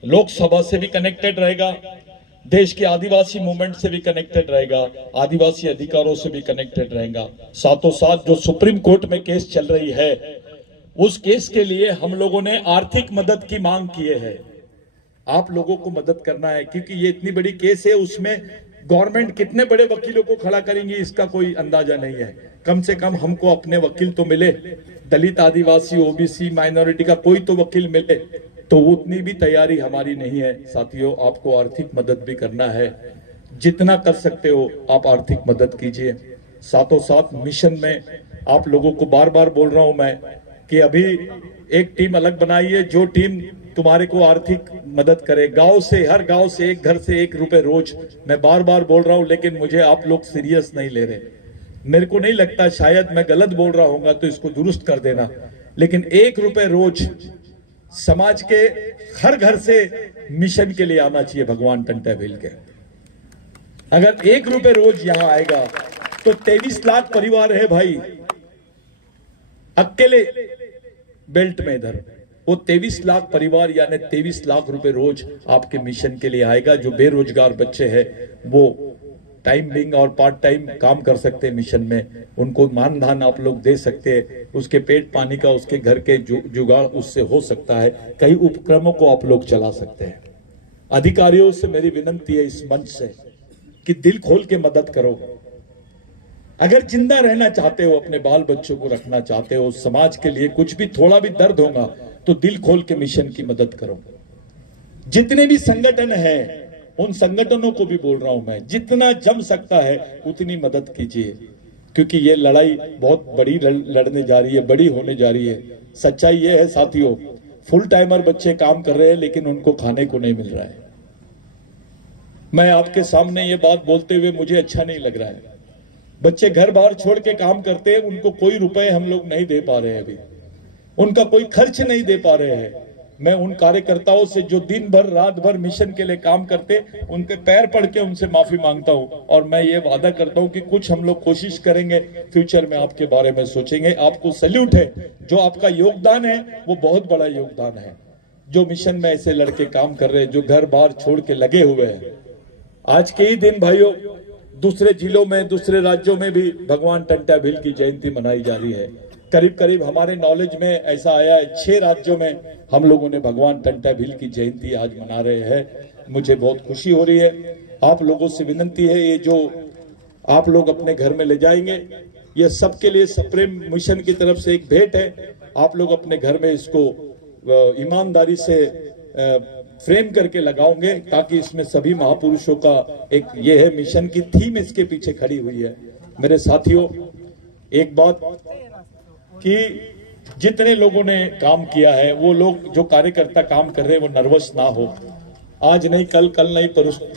लोकसभा से भी कनेक्टेड रहेगा, देश के आदिवासी मूवमेंट से भी कनेक्टेड रहेगा, आदिवासी अधिकारों से भी कनेक्टेड रहेगा। साथों साथ जो सुप्रीम कोर्ट में केस चल रही है, उस केस के लिए हम लोगों ने आर्थिक मदद की मांग की है। आप लोगों को मदद करना है, क्योंकि ये इतनी बड़ी केस है, उसमें गवर्नमेंट कितने बड़े वकीलों को खड़ा करेंगी इसका कोई अंदाजा नहीं है। कम से कम हमको अपने वकील तो मिले, दलित, आदिवासी, ओबीसी, माइनॉरिटी का कोई तो वकील मिले, तो उतनी भी तैयारी हमारी नहीं है। साथियों, आपको आर्थिक मदद भी करना है, जितना कर सकते हो आप आर्थिक मदद कीजिए। साथों साथ मिशन में आप लोगों को बार बार बोल रहा हूं मैं कि अभी एक टीम अलग बनाइए, जो टीम तुम्हारे को आर्थिक मदद करे। गांव से, हर गांव से, एक घर से 1 रुपए रोज, मैं बार बार बोल रहा हूं, लेकिन मुझे आप लोग सीरियस नहीं ले रहे। मेरे को नहीं लगता, शायद मैं गलत बोल रहा हूँ तो इसको दुरुस्त कर देना, लेकिन 1 रुपए रोज समाज के हर घर से मिशन के लिए आना चाहिए। भगवान टंटा भील के अगर 1 रुपए रोज यहां आएगा तो 23 लाख परिवार है भाई, अकेले बेल्ट में इधर, वो 23 लाख परिवार यानी 23 लाख रुपए रोज आपके मिशन के लिए आएगा। जो बेरोजगार बच्चे हैं वो टाइम बिंग और पार्ट टाइम काम कर सकते हैं मिशन में, उनको मानधन आप लोग दे सकते हैं, उसके पेट पानी का, उसके घर के जुगाड़ उससे हो सकता है। कई उपक्रमों को आप लोग चला सकते हैं। अधिकारियों से मेरी विनती है इस मंच से कि दिल खोल के मदद करो। अगर जिंदा रहना चाहते हो, अपने बाल बच्चों को रखना चाहते हो, समाज के लिए कुछ भी थोड़ा भी दर्द होगा तो दिल खोल के मिशन की मदद करो। जितने भी संगठन हैं, उन संगठनों को भी बोल रहा हूं मैं, जितना जम सकता है उतनी मदद कीजिए, क्योंकि ये लड़ाई बहुत बड़ी लड़ने जा रही है, बड़ी होने जा रही है। सच्चाई ये है साथियों, फुल टाइमर बच्चे काम कर रहे हैं लेकिन उनको खाने को नहीं मिल रहा है। मैं आपके सामने ये बात बोलते हुए मुझे अच्छा नहीं लग रहा है। बच्चे घर बार छोड़ के काम करते हैं, उनको कोई रुपए हम लोग नहीं दे पा रहे हैं, अभी उनका कोई खर्च नहीं दे पा रहे हैं। मैं उन कार्यकर्ताओं से जो दिन भर रात भर मिशन के लिए काम करते, उनके पैर पड़ के उनसे माफी मांगता हूं, और मैं ये वादा करता हूं कि कुछ हम लोग कोशिश करेंगे, फ्यूचर में आपके बारे में सोचेंगे। आपको सैल्यूट है, जो आपका योगदान है वो बहुत बड़ा योगदान है। जो मिशन में ऐसे लड़के काम कर रहे हैं, जो घर बार छोड़ के लगे हुए हैं। आज के ही दिन भाइयों, दूसरे जिलों में, दूसरे राज्यों में भी भगवान टंटा भील की जयंती मनाई जा रही है। करीब करीब हमारे नॉलेज में ऐसा आया है 6 राज्यों में हम लोगों ने भगवान टंटा भील की जयंती आज मना रहे हैं। मुझे बहुत खुशी हो रही है। आप लोगों से विनती है, ये जो आप लोग अपने घर में ले जाएंगे, ये सबके लिए सप्रेम मिशन की तरफ से एक भेंट है। आप लोग अपने घर में इसको ईमानदारी से फ्रेम करके लगाओगे, ताकि इसमें सभी महापुरुषों का एक ये है, मिशन की थीम इसके पीछे खड़ी हुई है। मेरे साथियों, एक बात कि जितने लोगों ने काम किया है, वो लोग जो कार्यकर्ता काम कर रहे हैं वो नर्वस ना हो। आज नहीं कल, कल नहीं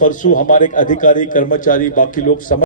परसों हमारे अधिकारी, कर्मचारी, बाकी लोग समझ